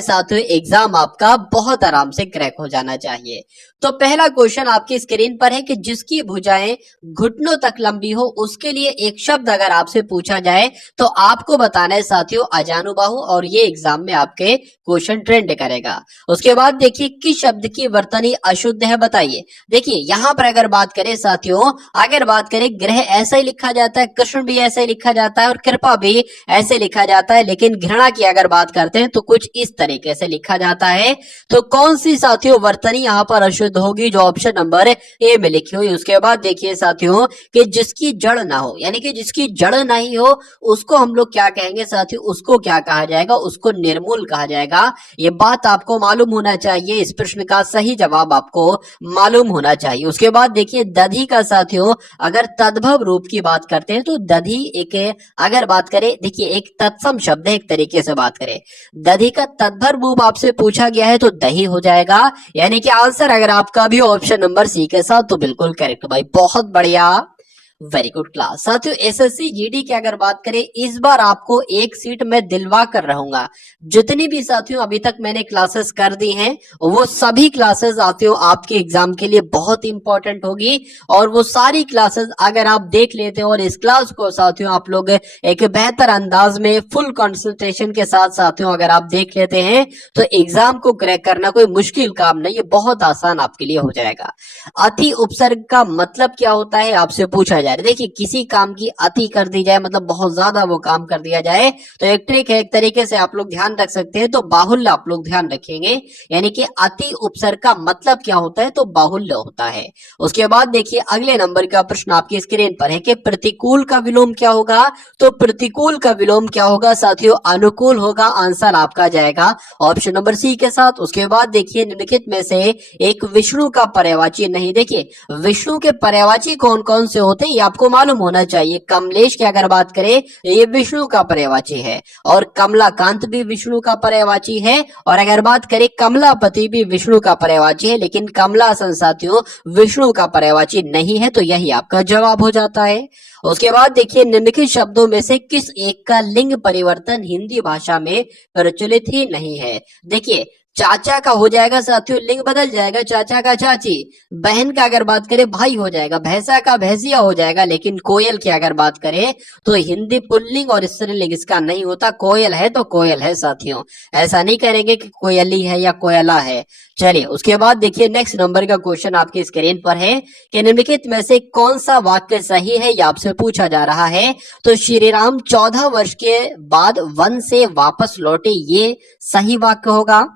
साथियों एग्जाम आपका बहुत आराम से क्रैक हो जाना चाहिए। तो पहला क्वेश्चन आपकी स्क्रीन पर है कि जिसकी भुजाएं घुटनों तक लंबी हो उसके लिए एक शब्द अगर आपसे पूछा जाए तो आपको बताना है साथियों अजानुबाहु, और ये एग्जाम में आपके क्वेश्चन ट्रेंड करेगा। उसके बाद देखिए किस शब्द की वर्तनी अशुद्ध है बताइए। देखिए यहाँ पर अगर बात करें साथियों, अगर बात करें ग्रह ऐसा ही लिखा जाता है, कृष्ण भी ऐसे ही लिखा जाता है और कृपा भी ऐसे लिखा जाता है, लेकिन घृणा की अगर बात करते हैं तो कुछ इस तरीके से लिखा जाता है। तो कौन सी साथियों वर्तनी यहाँ पर अशुद्ध होगी? जो ऑप्शन नंबर ए में लिखी हुई। उसके बाद देखिए साथियों कि जिसकी जड़ ना हो, यानी कि जिसकी जड़ नहीं हो उसको हम लोग क्या कहेंगे साथियों? उसको क्या कहा जाएगा? उसको निर्मूल कहा जाएगा। ये बात आपको मालूम होना चाहिए, इस प्रश्न का सही जवाब आपको मालूम होना चाहिए। उसके बाद देखिए दधी का साथियों अगर तद्भव रूप की बात करते हैं तो दधी एक, अगर बात करें देखिए एक तत्सम शब्द है, एक तरीके से बात करें दधी का तद्भव रूप आपसे पूछा गया है तो दही हो जाएगा। यानी कि आंसर अगर आपका भी ऑप्शन नंबर सी के साथ तो बिल्कुल करेक्ट भाई, बहुत बढ़िया, वेरी गुड क्लास। साथियों एसएससी जीडी की अगर बात करें इस बार आपको एक सीट मैं दिलवा कर रहूंगा। जितनी भी साथियों अभी तक मैंने क्लासेस कर दी हैं वो सभी क्लासेस साथियों आपके एग्जाम के लिए बहुत इंपॉर्टेंट होगी, और वो सारी क्लासेस अगर आप देख लेते हैं और इस क्लास को साथियों आप लोग एक बेहतर अंदाज में फुल कंसंट्रेशन के साथ साथियों अगर आप देख लेते हैं तो एग्जाम को क्रैक करना कोई मुश्किल काम नहीं, ये बहुत आसान आपके लिए हो जाएगा। अति उपसर्ग का मतलब क्या होता है आपसे पूछा जाए। देखिए किसी काम की अति कर दी जाए मतलब बहुत ज्यादा वो काम कर दिया जाए तो एक ट्रिक है, एक तरीके से आप लोग ध्यान रख सकते हैं, तो बाहुल्य आप लोग ध्यान रखेंगे। यानी कि अति उपसर्ग का मतलब क्या होता है? तो बाहुल्य होता है। उसके बाद देखिए अगले नंबर का प्रश्न आपकी स्क्रीन पर है कि प्रतिकूल का विलोम क्या होगा? तो प्रतिकूल का विलोम क्या होगा साथियों? अनुकूल होगा। आंसर आपका जाएगा ऑप्शन नंबर सी के साथ। उसके बाद देखिए निम्नलिखित में से एक विष्णु का पर्यायवाची नहीं। देखिए विष्णु के पर्यायवाची कौन कौन से होते हैं ये आपको मालूम होना चाहिए। कमलेश की अगर बात करें ये विष्णु का पर्यायवाची है, और कमलाकांत भी विष्णु का पर्यायवाची है, और अगर बात करें कमलापति भी विष्णु का पर्यायवाची है, लेकिन कमलासन साथियों विष्णु का पर्यायवाची नहीं है, तो यही आपका जवाब हो जाता है। उसके बाद देखिए निम्नलिखित शब्दों में से किस एक का लिंग परिवर्तन हिंदी भाषा में प्रचलित ही नहीं है? देखिए चाचा का हो जाएगा साथियों, लिंग बदल जाएगा, चाचा का चाची। बहन का अगर बात करें भाई हो जाएगा, भैंसा का भैंसिया हो जाएगा। लेकिन कोयल की अगर बात करें तो हिंदी पुल्लिंग और स्त्रीलिंग इसका नहीं होता। कोयल है तो कोयल है साथियों, ऐसा नहीं करेंगे कि कोयली है या कोयला है। चलिए उसके बाद देखिए नेक्स्ट नंबर का क्वेश्चन आपकी स्क्रीन पर है कि निम्नलिखित में से कौन सा वाक्य सही है ये आपसे पूछा जा रहा है। तो श्री राम 14 वर्ष के बाद वन से वापस लौटे, ये सही वाक्य होगा।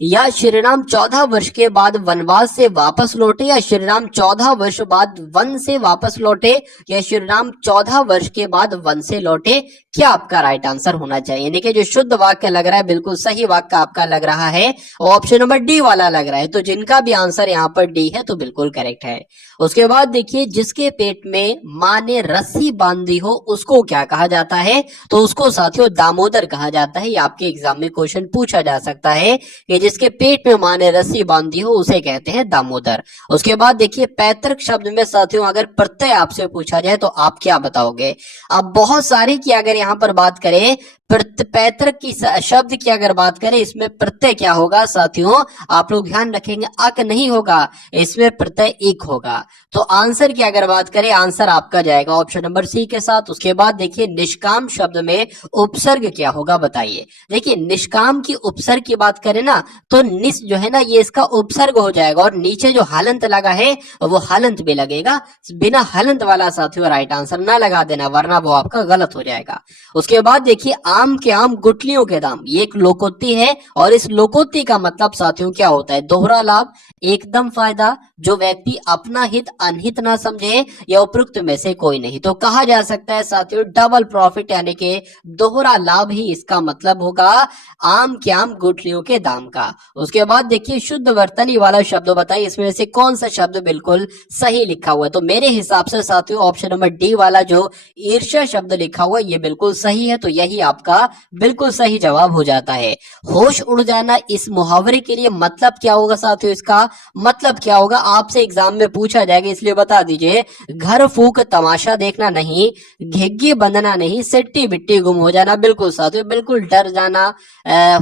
या श्रीराम 14 वर्ष के बाद वनवास से वापस लौटे, या श्रीराम 14 वर्ष बाद वन से वापस लौटे, या श्रीराम 14 वर्ष के बाद वन से लौटे, क्या आपका राइट आंसर होना चाहिए? यानी कि जो शुद्ध वाक्य लग रहा है बिल्कुल सही वाक्य आपका लग रहा है, ऑप्शन नंबर डी वाला लग रहा है। तो जिनका भी आंसर यहाँ पर डी है तो बिल्कुल करेक्ट है। उसके बाद देखिए जिसके पेट में माँ ने रस्सी बांधी हो उसको क्या कहा जाता है? तो उसको साथियों दामोदर कहा जाता है। ये आपके एग्जाम में क्वेश्चन पूछा जा सकता है कि जिसके पेट में माँ ने रस्सी बांधी हो उसे कहते हैं दामोदर। उसके बाद देखिए पैतृक शब्द में साथियों अगर प्रत्यय आपसे पूछा जाए तो आप क्या बताओगे? अब बहुत सारी की अगर यहाँ पर बात करें पैतृक की शब्द की अगर बात करें इसमें प्रत्यय क्या होगा साथियों? आप लोग ध्यान रखेंगे अक नहीं होगा, इसमें प्रत्यय इक होगा। तो आंसर की अगर बात करें आंसर आपका जाएगा ऑप्शन नंबर सी के साथ। उसके बाद देखिए निष्काम शब्द में उपसर्ग क्या होगा बताइए। देखिए निष्काम की उपसर्ग की बात करें ना तो निस जो है ना ये इसका उपसर्ग हो जाएगा, और नीचे जो हलंत लगा है वो हलंत भी लगेगा। बिना हलंत वाला साथियों राइट आंसर ना लगा देना वरना वो आपका गलत हो जाएगा। उसके बाद देखिए आम के आम गुठलियों के दाम, ये एक लोकोक्ति है, और इस लोकोक्ति का मतलब साथियों क्या होता है? दोहरा लाभ, एकदम फायदा, जो व्यक्ति अपना हित अनहित ना समझे, या उपयुक्त में से कोई नहीं। तो कहा जा सकता है साथियों डबल प्रॉफिट यानी कि दोहरा लाभ ही इसका मतलब होगा आम के आम गुठलियों के दाम का। उसके बाद देखिए शुद्ध वर्तनी वाला शब्द बताइए, इसमें से कौन सा शब्द बिल्कुल सही लिखा हुआ है। तो मेरे हिसाब से साथियों ऑप्शन नंबर डी वाला जो ईर्ष्या शब्द लिखा हुआ है ये बिल्कुल सही है, तो यही आपका बिल्कुल सही जवाब हो जाता है। होश उड़ जाना इस मुहावरे के लिए मतलब क्या होगा साथियों, इसका मतलब क्या होगा आपसे एग्जाम में पूछा जाएगा, इसलिए बता दीजिए। घर फूक तमाशा देखना नहीं, घिग्गी बंधना नहीं, सिट्टी बिट्टी गुम हो जाना। बिल्कुल साथियों, बिल्कुल डर जाना,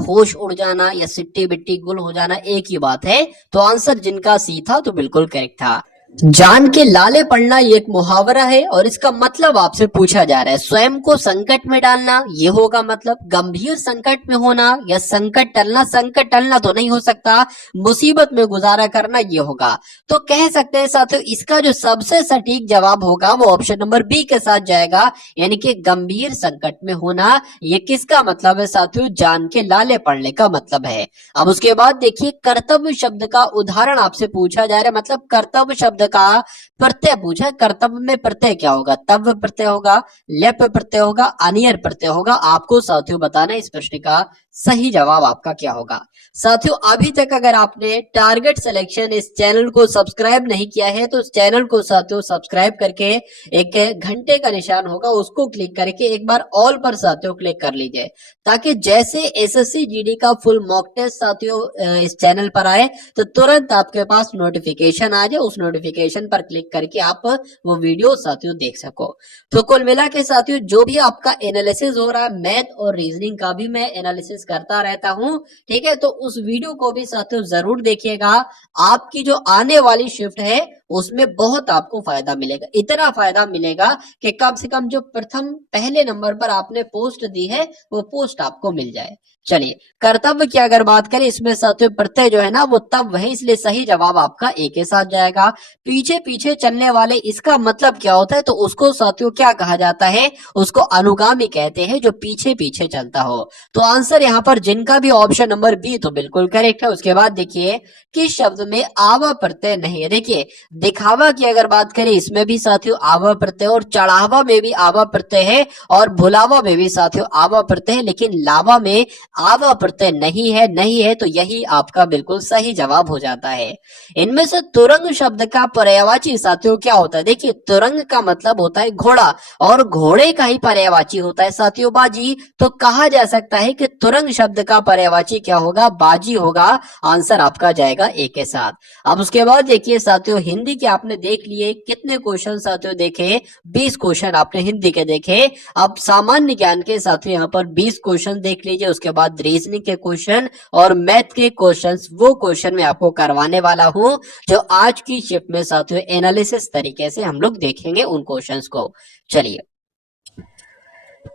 होश उड़ जाना या सिट्टी बिट्टी गुल हो जाना एक ही बात है। तो आंसर जिनका सी था तो बिल्कुल करेक्ट था। जान के लाले पड़ना ये एक मुहावरा है और इसका मतलब आपसे पूछा जा रहा है स्वयं को संकट में डालना, ये होगा मतलब गंभीर संकट में होना या संकट टलना तो नहीं हो सकता, मुसीबत में गुजारा करना ये होगा। तो कह सकते हैं साथियों इसका जो सबसे सटीक जवाब होगा वो ऑप्शन नंबर बी के साथ जाएगा, यानी कि गंभीर संकट में होना। ये किसका मतलब है साथियों, जान के लाले पड़ने का मतलब है। अब उसके बाद देखिए कर्तव्य शब्द का उदाहरण आपसे पूछा जा रहा है, मतलब कर्तव्य शब्द का प्रत्यय पूछा। कर्तव्य में प्रत्यय क्या होगा, तव्य प्रत्यय होगा, लेप प्रत्यय होगा, अनियर प्रत्यय होगा। आपको साथियों बताना इस प्रश्न का सही जवाब आपका क्या होगा। साथियों अभी तक अगर आपने टारगेट सिलेक्शन इस चैनल को सब्सक्राइब नहीं किया है तो इस चैनल को साथियों सब्सक्राइब करके एक घंटे का निशान होगा उसको क्लिक करके एक बार ऑल पर साथियों क्लिक कर लीजिए, ताकि जैसे एसएससी जीडी का फुल मॉक टेस्ट साथियों इस चैनल पर आए तो तुरंत आपके पास नोटिफिकेशन आ जाए, उस नोटिफिकेशन पर क्लिक करके आप वो वीडियो साथियों देख सको। तो कुल मिला के साथियों जो भी आपका एनालिसिस हो रहा है मैथ और रीजनिंग का भी मैं एनालिसिस करता रहता हूं, ठीक है। तो उस वीडियो को भी साथियों जरूर देखिएगा, आपकी जो आने वाली शिफ्ट है उसमें बहुत आपको फायदा मिलेगा। इतना फायदा मिलेगा कि कम से कम जो प्रथम पहले नंबर पर आपने पोस्ट दी है वो पोस्ट आपको मिल जाए। चलिए कर्तव्य की अगर बात करें इसमें साथियों प्रत्यय जो है ना वो तब वही, इसलिए सही जवाब आपका ए के साथ जाएगा। पीछे पीछे चलने वाले इसका मतलब क्या होता है, तो उसको साथियों क्या कहा जाता है, उसको अनुगामी कहते हैं जो पीछे पीछे चलता हो। तो आंसर यहाँ पर जिनका भी ऑप्शन नंबर बी तो बिल्कुल करेक्ट है। उसके बाद देखिए किस शब्द में आवा प्रत्यय नहीं है। देखिए दिखावा की अगर बात करें इसमें भी साथियों आवा प्रत्यय, और चढ़ावा में भी आवा प्रत्यय है, और भुलावा में भी साथियों आवा प्रत्यय है, लेकिन लावा में आवा प्रत्यय नहीं है, तो यही आपका बिल्कुल सही जवाब हो जाता है। इनमें से तुरंग शब्द का पर्यायवाची साथियों क्या होता है। देखिए तुरंग का मतलब होता है घोड़ा, और घोड़े का ही पर्यायवाची होता है साथियों बाजी। तो कहा जा सकता है कि तुरंग शब्द का पर्यायवाची क्या होगा, बाजी होगा। आंसर आपका जाएगा ए के साथ। अब उसके बाद देखिए साथियों हिंदी के आपने देख लिए कितने क्वेश्चन साथियों देखे, 20 क्वेश्चन आपने हिंदी के देखे। अब सामान्य ज्ञान के साथियों यहाँ पर 20 क्वेश्चन देख लीजिए, उसके बाद रीजनिंग के क्वेश्चन और मैथ के क्वेश्चंस, वो क्वेश्चन मैं आपको करवाने वाला हूं जो आज की शिफ्ट में साथियों एनालिसिस तरीके से हम लोग देखेंगे उन क्वेश्चंस को। चलिए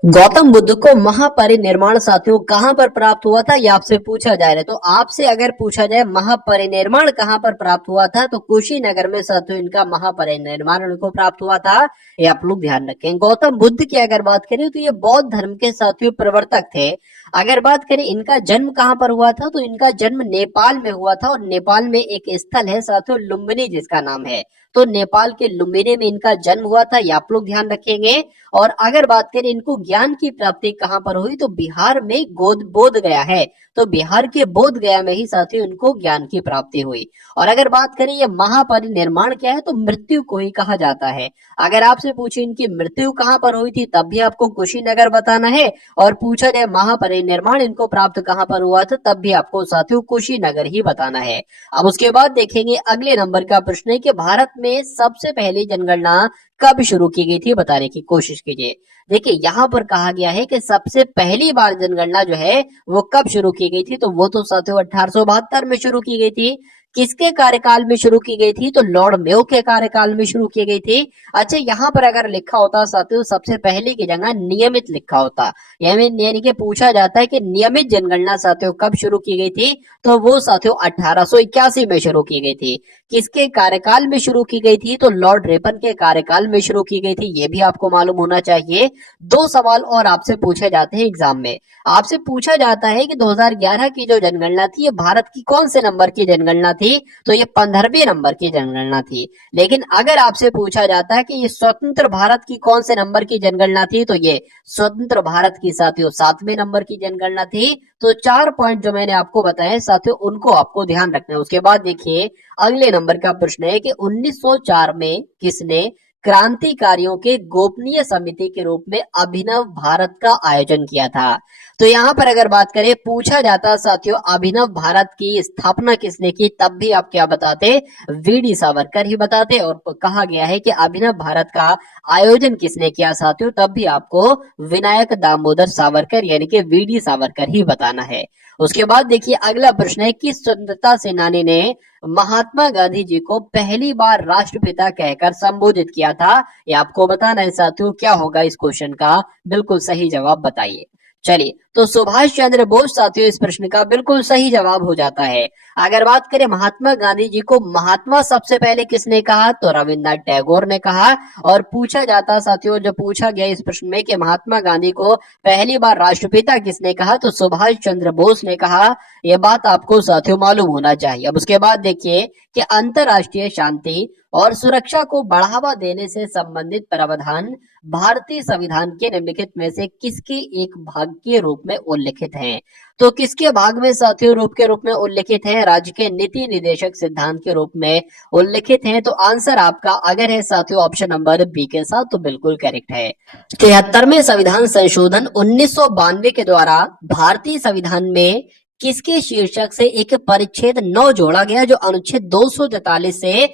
गौतम बुद्ध को महापरिनिर्वाण साथियों कहां पर प्राप्त हुआ था, ये आपसे पूछा जा रहा है। तो आपसे अगर पूछा जाए महापरिनिर्वाण कहां पर प्राप्त हुआ था, तो कुशीनगर में साथियों इनका महापरिनिर्वाण उनको प्राप्त हुआ था, ये आप लोग ध्यान रखें। गौतम बुद्ध की अगर बात करें तो ये बौद्ध धर्म के साथियों प्रवर्तक थे। अगर बात करें इनका जन्म कहां पर हुआ था, तो इनका जन्म नेपाल में हुआ था, और नेपाल में एक स्थल है साथियों लुम्बिनी जिसका नाम है, तो नेपाल के लुम्बिनी में इनका जन्म हुआ था, ये आप लोग ध्यान रखेंगे। और अगर बात करें इनको ज्ञान की प्राप्ति कहां पर हुई, तो बिहार में बोध गया है, तो बिहार के बोध गया में ही साथियों इनको ज्ञान की प्राप्ति हुई। और अगर बात करें ये महापरिनिर्वाण क्या है, तो मृत्यु को ही कहा जाता है। अगर आपसे पूछे इनकी मृत्यु कहां पर हुई थी तब भी आपको कुशीनगर बताना है, और पूछा जाए महापरिनिर्वाण इनको प्राप्त कहां पर हुआ था तब भी आपको साथियों कुशीनगर ही बताना है। अब उसके बाद देखेंगे अगले नंबर का प्रश्न है कि भारत में सबसे पहली जनगणना कब शुरू की गई थी, बताने की कोशिश कीजिए। देखिए यहाँ पर कहा गया है कि सबसे पहली बार जनगणना जो है वो कब शुरू की गई थी, तो वो तो साथियों 1872 में शुरू की गई थी। किसके कार्यकाल में शुरू की गई थी, तो लॉर्ड मेयो के कार्यकाल में शुरू की गई थी। अच्छा यहाँ पर अगर लिखा होता साथियों सबसे पहले की जगह नियमित लिखा होता, यानी कि पूछा जाता है कि नियमित जनगणना साथियों कब शुरू की गई थी, तो वो साथियों 1881 में शुरू की गई थी। किसके कार्यकाल में शुरू की गई थी, तो लॉर्ड रेपन के कार्यकाल में शुरू की गई थी, ये भी आपको मालूम होना चाहिए। 2 सवाल और आपसे पूछे जाते हैं एग्जाम में। आपसे पूछा जाता है कि 2011 की जो जनगणना थी ये भारत की कौन से नंबर की जनगणना थी, तो ये 15वें नंबर की जनगणना थी। लेकिन अगर आपसे पूछा जाता है कि ये स्वतंत्र भारत की कौन से नंबर की जनगणना थी, तो ये स्वतंत्र भारत की साथियों 7वें नंबर की जनगणना थी। तो 4 पॉइंट जो मैंने आपको बताए साथियों, उनको आपको ध्यान रखना है। उसके बाद देखिए अगले नंबर का प्रश्न है कि 1904 में किसने क्रांतिकारियों के गोपनीय समिति के रूप में अभिनव भारत का आयोजन किया था। तो यहाँ पर अगर बात करें, पूछा जाता साथियों अभिनव भारत की स्थापना किसने की, तब भी आप क्या बताते, वीडी सावरकर ही बताते। और कहा गया है कि अभिनव भारत का आयोजन किसने किया साथियों, तब भी आपको विनायक दामोदर सावरकर यानी कि वीडी सावरकर ही बताना है। उसके बाद देखिए अगला प्रश्न है, किस स्वतंत्रता सेनानी ने महात्मा गांधी जी को पहली बार राष्ट्रपिता कहकर संबोधित किया था। ये आपको बताना है साथियों। क्या होगा इस क्वेश्चन का बिल्कुल सही जवाब बताइए। चलिए, तो सुभाष चंद्र बोस साथियों इस प्रश्न का बिल्कुल सही जवाब हो जाता है। अगर बात करें महात्मा गांधी जी को महात्मा सबसे पहले किसने कहा, तो रविन्द्रनाथ टैगोर ने कहा। और पूछा जाता साथियों, जो पूछा गया इस प्रश्न में कि महात्मा गांधी को पहली बार राष्ट्रपिता किसने कहा, तो सुभाष चंद्र बोस ने कहा। यह बात आपको साथियों मालूम होना चाहिए। अब उसके बाद देखिए कि अंतरराष्ट्रीय शांति और सुरक्षा को बढ़ावा देने से संबंधित प्रावधान भारतीय संविधान के निम्नलिखित में से किसके एक भाग के रूप में उल्लिखित हैं। तो किसके भाग में साथियों रूप के रूप में उल्लिखित है, राज्य के नीति निदेशक सिद्धांत के रूप में उल्लिखित हैं। तो आंसर आपका अगर है साथियों ऑप्शन नंबर बी के साथ, तो बिल्कुल करेक्ट है। 73वें संविधान संशोधन 1992 के द्वारा भारतीय संविधान में किसके शीर्षक से एक परिच्छेद 9 जोड़ा गया, जो अनुच्छेद 243 से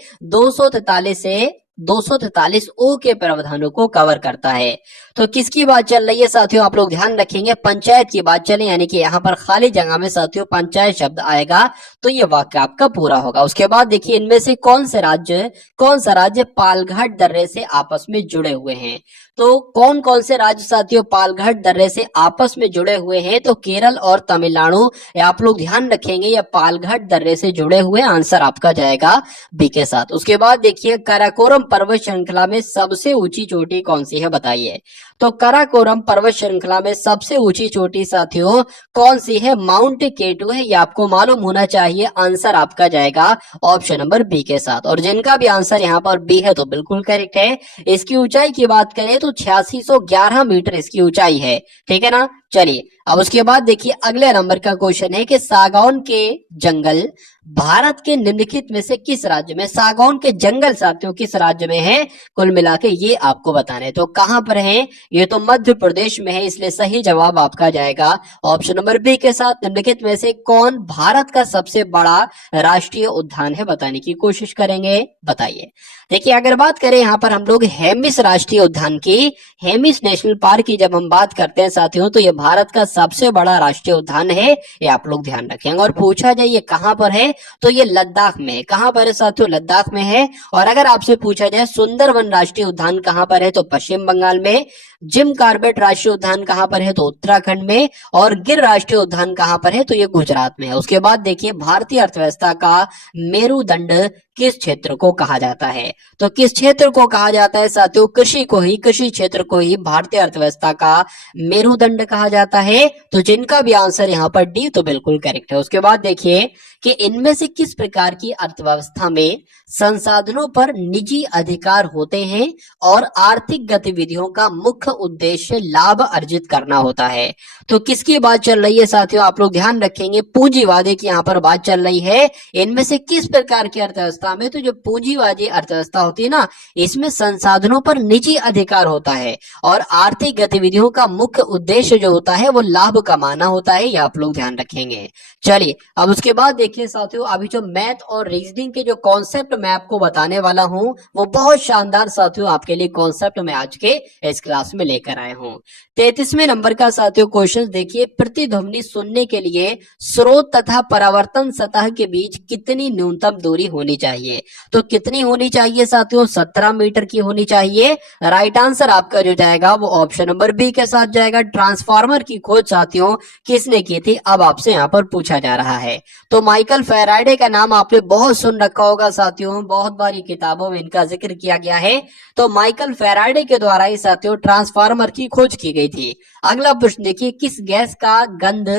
243 ओ के प्रावधानों को कवर करता है। तो किसकी बात चल रही है साथियों, आप लोग ध्यान रखेंगे, पंचायत की बात चले, यानी कि यहाँ पर खाली जगह में साथियों पंचायत शब्द आएगा तो ये वाक्य आपका पूरा होगा। उसके बाद देखिए इनमें से कौन सा राज्य पालघाट दर्रे से आपस में जुड़े हुए हैं। तो कौन कौन से राज्य साथियों पालघाट दर्रे से आपस में जुड़े हुए हैं, तो केरल और तमिलनाडु। आप लोग ध्यान रखेंगे ये पालघाट दर्रे से जुड़े हुए, आंसर आपका जाएगा बी के साथ। उसके बाद देखिए काराकोरम पर्वत श्रृंखला में सबसे ऊंची चोटी कौन सी है, बताइए। तो काराकोरम पर्वत श्रृंखला में सबसे ऊंची चोटी साथियों कौन सी है, माउंट केटू है। ये आपको मालूम होना चाहिए। आंसर आपका जाएगा ऑप्शन नंबर बी के साथ। और जिनका भी आंसर यहाँ पर बी है तो बिल्कुल करेक्ट है। इसकी ऊंचाई की बात करें तो 8611 मीटर इसकी ऊंचाई है, ठीक है ना। चलिए अब उसके बाद देखिए अगले नंबर का क्वेश्चन है कि सागौन के जंगल भारत के निम्नलिखित में से किस राज्य में, सागौन के जंगल साथियों किस राज्य में है, कुल मिला के ये आपको बताना है। तो कहां पर है, ये तो मध्य प्रदेश में है, इसलिए सही जवाब आपका जाएगा ऑप्शन नंबर बी के साथ। निम्नलिखित में से कौन भारत का सबसे बड़ा राष्ट्रीय उद्यान है, बताने की कोशिश करेंगे, बताइए। देखिए अगर बात करें यहाँ पर हम लोग हेमिस राष्ट्रीय उद्यान की, हेमिस नेशनल पार्क की जब हम बात करते हैं साथियों, तो ये भारत का सबसे बड़ा राष्ट्रीय उद्यान है, ये आप लोग ध्यान रखेंगे। और पूछा जाए ये कहां पर है, तो ये लद्दाख में है। कहां पर है साथियों, लद्दाख में है। और अगर आपसे पूछा जाए सुंदरवन राष्ट्रीय उद्यान कहां पर है, तो पश्चिम बंगाल में। जिम कार्बेट राष्ट्रीय उद्यान कहां पर है, तो उत्तराखंड में। और गिर राष्ट्रीय उद्यान कहां पर है, तो ये गुजरात में है। उसके बाद देखिए भारतीय अर्थव्यवस्था का मेरुदंड किस क्षेत्र को कहा जाता है, तो किस क्षेत्र को कहा जाता है साथियों, कृषि क्षेत्र को ही भारतीय अर्थव्यवस्था का मेरुदंड कहा जाता है। तो जिनका भी आंसर यहाँ पर डी, तो बिल्कुल करेक्ट है। उसके बाद देखिए कि इनमें से किस प्रकार की अर्थव्यवस्था में संसाधनों पर निजी अधिकार होते हैं और आर्थिक गतिविधियों का मुख्य उद्देश्य लाभ अर्जित करना होता है। तो किसकी बात चल रही है साथियों, आप लोग ध्यान रखेंगे, पूंजीवादी की यहाँ पर बात चल रही है। इनमें से किस प्रकार की अर्थव्यवस्था में, तो जो पूंजीवादी अर्थव्यवस्था होती है ना, इसमें संसाधनों पर निजी अधिकार होता है और आर्थिक गतिविधियों का मुख्य उद्देश्य जो होता है वो लाभ कमाना होता है, ये आप लोग ध्यान रखेंगे। चलिए अब उसके बाद देखिए साथियों, अभी जो मैथ और रीजनिंग के जो कॉन्सेप्ट मैं आपको बताने वाला हूं वो बहुत शानदार साथियों आपके लिए कॉन्सेप्ट मैं आज के इस क्लास में लेकर आया हूं। 33वें नंबर का साथियों क्वेश्चन देखिए, प्रतिध्वनि सुनने के लिए स्रोत तथा परावर्तन सतह के बीच कितनी न्यूनतम दूरी होनी चाहिए, तो कितनी होनी चाहिए साथियों, 17 मीटर की होनी चाहिए। राइट आंसर आपका जो जाएगा वो ऑप्शन नंबर बी के साथ जाएगा। ट्रांसफार्मर की खोज साथियों किसने की थी, अब आपसे यहाँ पर पूछा जा रहा है। तो माइकल फैराडे का नाम आपने बहुत सुन रखा होगा साथियों, बहुत बारी किताबों में इनका जिक्र किया गया है। तो माइकल फैराडे के द्वारा ही साथियों ट्रांसफार्मर की खोज की गई थी। अगला प्रश्न देखिए, किस गैस का गंध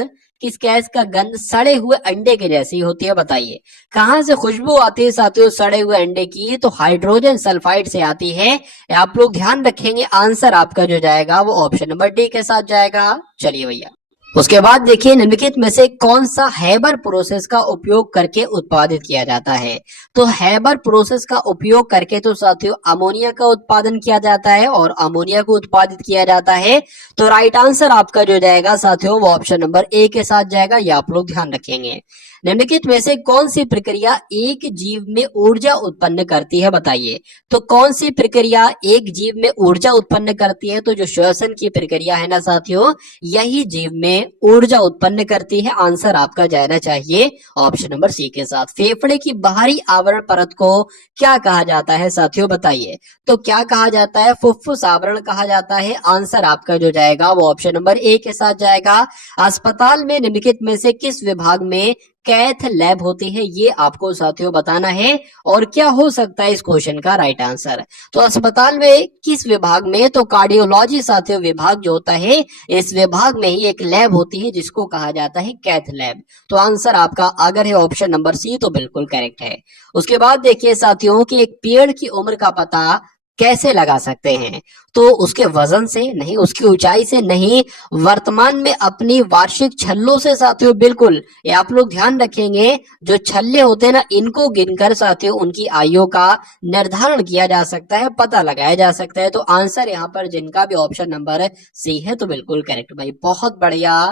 कि इस गैस का गंध सड़े हुए अंडे के जैसी होती है? बताइए कहां से खुशबू आती है साथियों सड़े हुए अंडे की? तो हाइड्रोजन सल्फाइड से आती है। आप लोग ध्यान रखेंगे, आंसर आपका जो जाएगा वो ऑप्शन नंबर डी के साथ जाएगा। चलिए भैया, उसके बाद देखिए निम्नलिखित में से कौन सा हैबर प्रोसेस का उपयोग करके उत्पादित किया जाता है? तो हैबर प्रोसेस का उपयोग करके तो साथियों अमोनिया का उत्पादन किया जाता है और अमोनिया को उत्पादित किया जाता है। तो राइट आंसर आपका जो जाएगा साथियों वो ऑप्शन नंबर ए के साथ जाएगा, ये आप लोग ध्यान रखेंगे। निम्नलिखित में से कौन सी प्रक्रिया एक जीव में ऊर्जा उत्पन्न करती है? बताइए तो कौन सी प्रक्रिया एक जीव में ऊर्जा उत्पन्न करती है? तो जो श्वसन की प्रक्रिया है ना साथियों, यही जीव में ऊर्जा उत्पन्न करती है। आंसर आपका जाना चाहिए ऑप्शन नंबर सी के साथ। फेफड़े की बाहरी आवरण परत को क्या कहा जाता है साथियों? बताइए तो क्या कहा जाता है? फुफ्फुस आवरण कहा जाता है। आंसर आपका जो जाएगा वो ऑप्शन नंबर ए के साथ जाएगा। अस्पताल में निम्नलिखित में से किस विभाग में कैथ लैब होती है? ये आपको साथियों बताना है। और क्या हो सकता है इस क्वेश्चन का राइट आंसर? तो अस्पताल में किस विभाग में? तो कार्डियोलॉजी साथियों विभाग जो होता है, इस विभाग में ही एक लैब होती है जिसको कहा जाता है कैथ लैब। तो आंसर आपका अगर है ऑप्शन नंबर सी तो बिल्कुल करेक्ट है। उसके बाद देखिए साथियों कि एक पेड़ की उम्र का पता कैसे लगा सकते हैं? तो उसके वजन से नहीं, उसकी ऊंचाई से नहीं, वर्तमान में अपनी वार्षिक छल्लों से साथियों। बिल्कुल, ये आप लोग ध्यान रखेंगे, जो छल्ले होते हैं ना इनको गिनकर साथियों उनकी आयु का निर्धारण किया जा सकता है, पता लगाया जा सकता है। तो आंसर यहाँ पर जिनका भी ऑप्शन नंबर सी है तो बिल्कुल करेक्ट भाई, बहुत बढ़िया,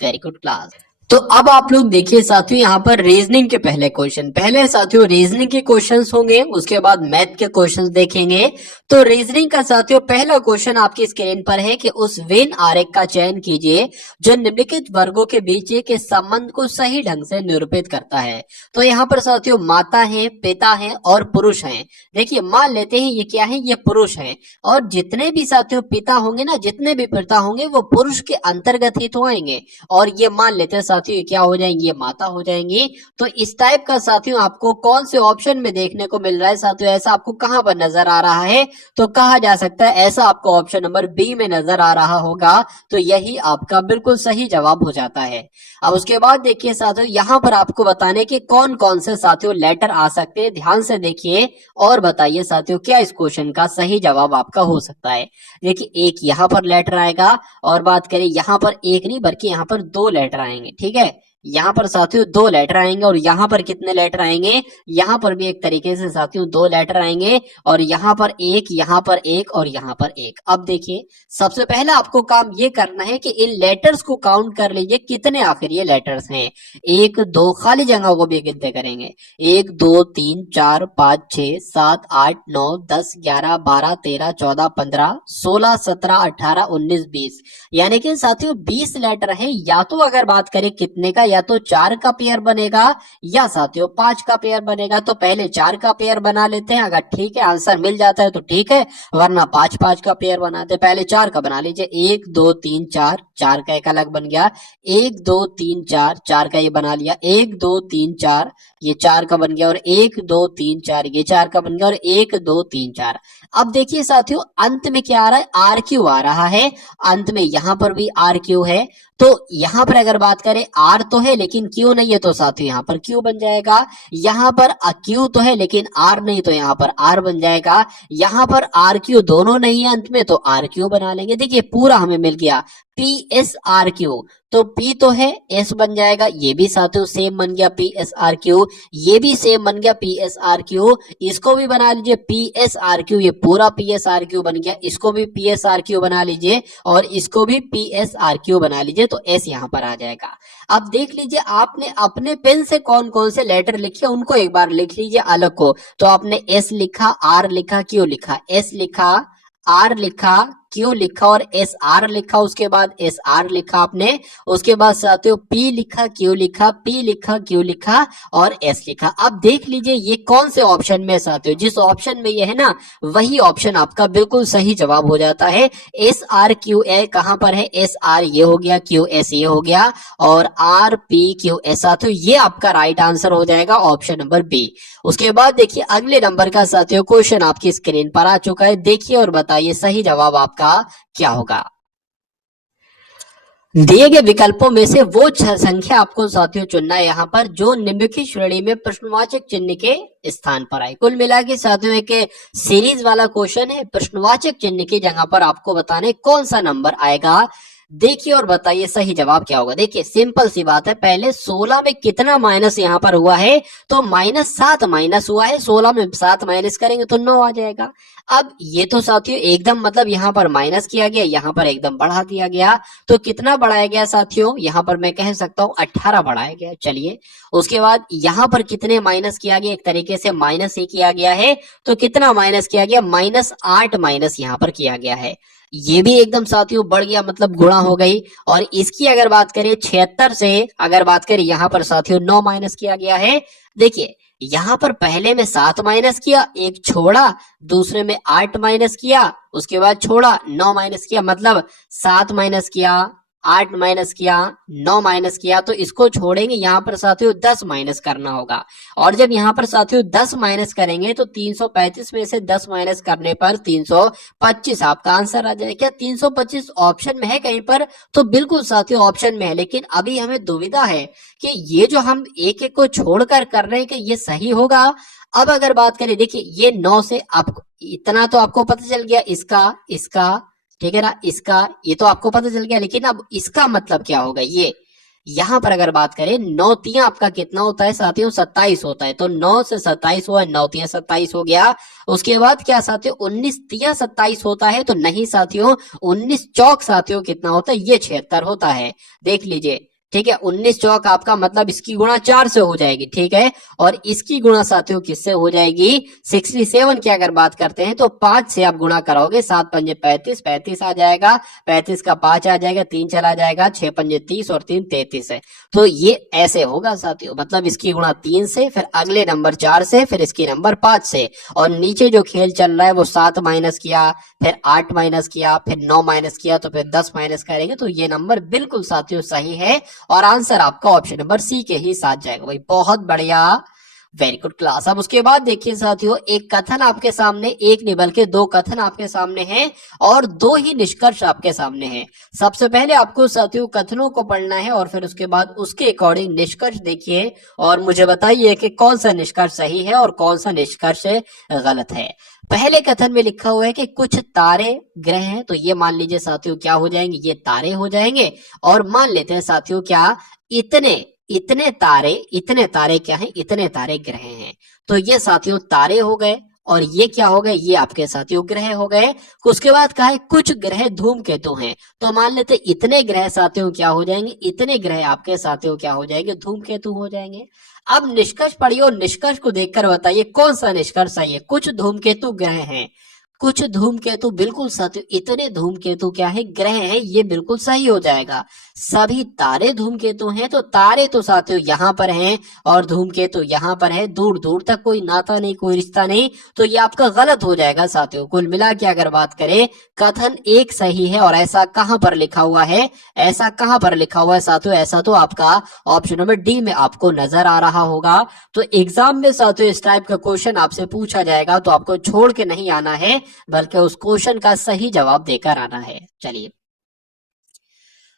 वेरी गुड क्लास। तो अब आप लोग देखिए साथियों यहाँ पर रीजनिंग के पहले क्वेश्चन, पहले साथियों रीजनिंग के क्वेश्चंस होंगे, उसके बाद मैथ के क्वेश्चंस देखेंगे। तो रीजनिंग का साथियों पहला क्वेश्चन आपकी स्क्रीन पर है कि उस वेन आरेख का चयन कीजिए जो निम्नलिखित वर्गों के बीच के संबंध को सही ढंग से निरूपित करता है। तो यहाँ पर साथियों माता है, पिता है और पुरुष है। देखिए मान लेते हैं ये क्या है, ये पुरुष है, और जितने भी साथियों पिता होंगे ना, जितने भी पिता होंगे वो पुरुष के अंतर्गत ही तो आएंगे। और ये मान लेते हैं साथियों क्या हो जाएंगी, ये माता हो जाएंगी। तो इस टाइप का साथियों आपको कौन से ऑप्शन में देखने को मिल रहा है साथियों? ऐसा आपको कहां पर नजर आ रहा है? तो कहा जा सकता है ऐसा आपको ऑप्शन नंबर बी में नजर आ रहा होगा। तो यही आपका बिल्कुल सही जवाब हो जाता है। अब उसके बाद देखिए साथियों यहां पर आपको बताने के कौन कौन से साथियों लेटर आ सकते हैं, ध्यान से देखिए और बताइए साथियों क्या इस क्वेश्चन का सही जवाब आपका हो सकता है। देखिए एक यहाँ पर लेटर आएगा, और बात करें यहाँ पर एक नहीं बल्कि यहाँ पर दो लेटर आएंगे, ठीक है। यहाँ पर साथियों दो लेटर आएंगे, और यहाँ पर कितने लेटर आएंगे? यहाँ पर भी एक तरीके से साथियों दो लेटर आएंगे, और यहाँ पर एक, यहाँ पर एक और यहाँ पर एक। अब देखिए सबसे पहला आपको काम ये करना है कि इन लेटर्स को काउंट कर लीजिए कितने आखिर ये लेटर्स हैं। एक दो, खाली जगह को भी गिनते करेंगे, 1 2 3 4 5 6 7 8 9 10 11 12 13 14 15 16 17 18 19 20, यानी कि साथियों 20 लेटर है। या तो अगर बात करें कितने का, या तो 4 का पेयर बनेगा या साथियों 5 का पेयर बनेगा। तो पहले 4 का पेयर बना लेते हैं, अगर ठीक है आंसर मिल जाता है तो ठीक है, वरना 5 का पेयर बनाते हैं। पहले 4 का बना लीजिए, 1 2 3 4, 4 का एक अलग बन गया, 1 2 3 4, 4 का ये बना लिया, 1 2 3 4 ये 4 का बन गया, और 1 2 3 4 ये 4 का बन गया, और 1 2 3 4। अब देखिए साथियों अंत में क्या आ रहा है, आर क्यू आ रहा है। अंत में यहां पर भी आर क्यू है। तो यहां पर अगर बात करें आर तो है लेकिन क्यू नहीं है, तो साथियों यहां पर क्यू बन जाएगा। यहां पर क्यू तो है लेकिन आर नहीं, तो यहां पर आर बन जाएगा। यहां पर आर क्यू दोनों नहीं है अंत में, तो आर क्यू बना लेंगे। देखिए पूरा हमें मिल गया पी एस आर क्यू, तो पी तो है, एस बन जाएगा, ये भी साथियों सेम बन गया पी एस आर क्यू, ये भी सेम बन गया पी एस आर क्यू। इसको भी बना लीजिए पी एस आर क्यू, ये पूरा पी एस आर क्यू बन गया। इसको भी पी एस आर क्यू बना लीजिए, और इसको भी पी एस आर क्यू बना लीजिए, तो एस यहां पर आ जाएगा। अब देख लीजिए आपने अपने पेन से कौन कौन से लेटर लिखे उनको एक बार लिख लीजिए अलग को। तो आपने एस लिखा, आर लिखा, क्यू लिखा, एस लिखा, आर लिखा, क्यू लिखा और एस आर लिखा, उसके बाद एस आर लिखा आपने, उसके बाद साथियों पी लिखा, क्यू लिखा, पी लिखा, क्यू लिखा और एस लिखा। अब देख लीजिए ये कौन से ऑप्शन में साथियों, जिस ऑप्शन में ये है ना वही ऑप्शन आपका बिल्कुल सही जवाब हो जाता है। एस आर क्यू ए कहां पर है, एस आर ये हो गया, क्यू एस ये हो गया और आर पी क्यू एस, साथियों ये आपका राइट आंसर हो जाएगा ऑप्शन नंबर बी। उसके बाद देखिए अगले नंबर का साथियों क्वेश्चन आपकी स्क्रीन पर आ चुका है, देखिए और बताइए सही जवाब आपका क्या होगा। दिए गए विकल्पों में से वो संख्या आपको साथियों चुनना है यहाँ पर जो निम्नलिखित श्रेणी में प्रश्नवाचक चिन्ह के स्थान पर आए। कुल मिला के साथियों एक सीरीज वाला क्वेश्चन है, प्रश्नवाचक चिन्ह की जगह पर आपको बताने कौन सा नंबर आएगा। देखिए और बताइए सही जवाब क्या होगा। देखिए सिंपल सी बात है, पहले 16 में कितना माइनस यहाँ पर हुआ है, तो -7 माइनस हुआ है, 16 में 7 माइनस करेंगे तो 9 आ जाएगा। अब ये तो साथियों एकदम मतलब यहाँ पर माइनस किया गया, यहाँ पर एकदम बढ़ा दिया गया, तो कितना बढ़ाया गया साथियों, यहाँ पर मैं कह सकता हूँ 18 बढ़ाया गया। चलिए उसके बाद यहाँ पर कितने माइनस किया गया, एक तरीके से माइनस ही किया गया है, तो कितना माइनस किया गया, -8 माइनस यहाँ पर किया गया है। ये भी एकदम साथियों बढ़ गया, मतलब गुणा हो गई। और इसकी अगर बात करें 76 से अगर बात करें यहाँ पर साथियों 9 माइनस किया गया है। देखिए यहाँ पर पहले में 7 माइनस किया, एक छोड़ा, दूसरे में 8 माइनस किया, उसके बाद छोड़ा, 9 माइनस किया, मतलब 7 माइनस किया, 8 माइनस किया, 9 माइनस किया, तो इसको छोड़ेंगे, यहाँ पर साथियों 10 माइनस करना होगा। और जब यहाँ पर साथियों 10 माइनस करेंगे तो 335 में से 10 माइनस करने पर 325 आपका आंसर आ जाएगा। क्या 325 ऑप्शन में है कहीं पर, तो बिल्कुल साथियों ऑप्शन में है, लेकिन अभी हमें दुविधा है कि ये जो हम एक एक को छोड़कर कर रहे हैं कि ये सही होगा। अब अगर बात करें, देखिए ये 9 से आपको इतना तो आपको पता चल गया, इसका इसका ठीक है ना, इसका ये तो आपको पता चल गया, लेकिन अब इसका मतलब क्या होगा, ये यहां पर अगर बात करें 9 तिया आपका कितना होता है साथियों, 27 होता है, तो 9 से 27 हुआ, 9 तिया 27 हो गया। उसके बाद क्या साथियों 19 तिया 27 होता है, तो नहीं साथियों 19 चौक साथियों कितना होता है, ये 76 होता है। देख लीजिए ठीक है, 19 चौक आपका मतलब इसकी गुणा 4 से हो जाएगी, ठीक है, और इसकी गुणा साथियों किससे हो जाएगी, 67 की अगर बात करते हैं तो 5 से आप गुणा करोगे, 7 पंजे 35, 35 आ जाएगा, 35 का 5 आ जाएगा, 3 चला जाएगा, 6 पंजे 30 और 3 33 है। तो ये ऐसे होगा साथियों, मतलब इसकी गुणा 3 से, फिर अगले नंबर 4 से, फिर इसकी नंबर 5 से, और नीचे जो खेल चल रहा है वो 7 माइनस किया, फिर 8 माइनस किया, फिर 9 माइनस किया, तो फिर 10 माइनस करेंगे, तो ये नंबर बिल्कुल साथियों सही है और आंसर आपका ऑप्शन नंबर सी के ही साथ जाएगा। भाई बहुत बढ़िया, वेरी गुड क्लास। अब उसके बाद देखिए साथियों एक कथन आपके सामने, एक नहीं बल्कि 2 कथन आपके सामने हैं और 2 ही निष्कर्ष आपके सामने हैं। सबसे पहले आपको साथियों कथनों को पढ़ना है और फिर उसके बाद उसके अकॉर्डिंग निष्कर्ष देखिए और मुझे बताइए कि कौन सा निष्कर्ष सही है और कौन सा निष्कर्ष गलत है। पहले कथन में लिखा हुआ है कि कुछ तारे ग्रह हैं, तो ये मान लीजिए साथियों क्या हो जाएंगे, ये तारे हो जाएंगे। और मान लेते हैं साथियों क्या, इतने इतने तारे क्या हैं, इतने तारे ग्रह हैं, तो ये साथियों तारे हो गए और ये क्या हो गए, ये आपके साथियों ग्रह हो गए। उसके बाद कहा है कुछ ग्रह धूमकेतु हैं, तो मान लेते इतने ग्रह साथियों क्या हो जाएंगे, इतने ग्रह आपके साथियों क्या हो जाएंगे, धूमकेतु हो जाएंगे। अब निष्कर्ष पढ़िए और निष्कर्ष को देखकर बताइए कौन सा निष्कर्ष सही है। कुछ धूमकेतु ग्रह हैं, कुछ धूमकेतु, बिल्कुल साथियों इतने धूमकेतु क्या है, ग्रह है, ये बिल्कुल सही हो जाएगा। सभी तारे धूमकेतु हैं, तो तारे तो साथियों यहाँ पर हैं और धूमकेतु यहाँ पर है, दूर दूर तक कोई नाता नहीं, कोई रिश्ता नहीं, तो ये आपका गलत हो जाएगा साथियों। कुल मिला के अगर बात करें कथन एक सही है। और ऐसा कहां पर लिखा हुआ है, ऐसा कहां पर लिखा हुआ है साथियों, ऐसा तो आपका ऑप्शन नंबर डी में आपको नजर आ रहा होगा। तो एग्जाम में साथियों इस टाइप का क्वेश्चन आपसे पूछा जाएगा तो आपको छोड़ के नहीं आना है, बल्कि उस क्वेश्चन का सही जवाब देकर आना है। चलिए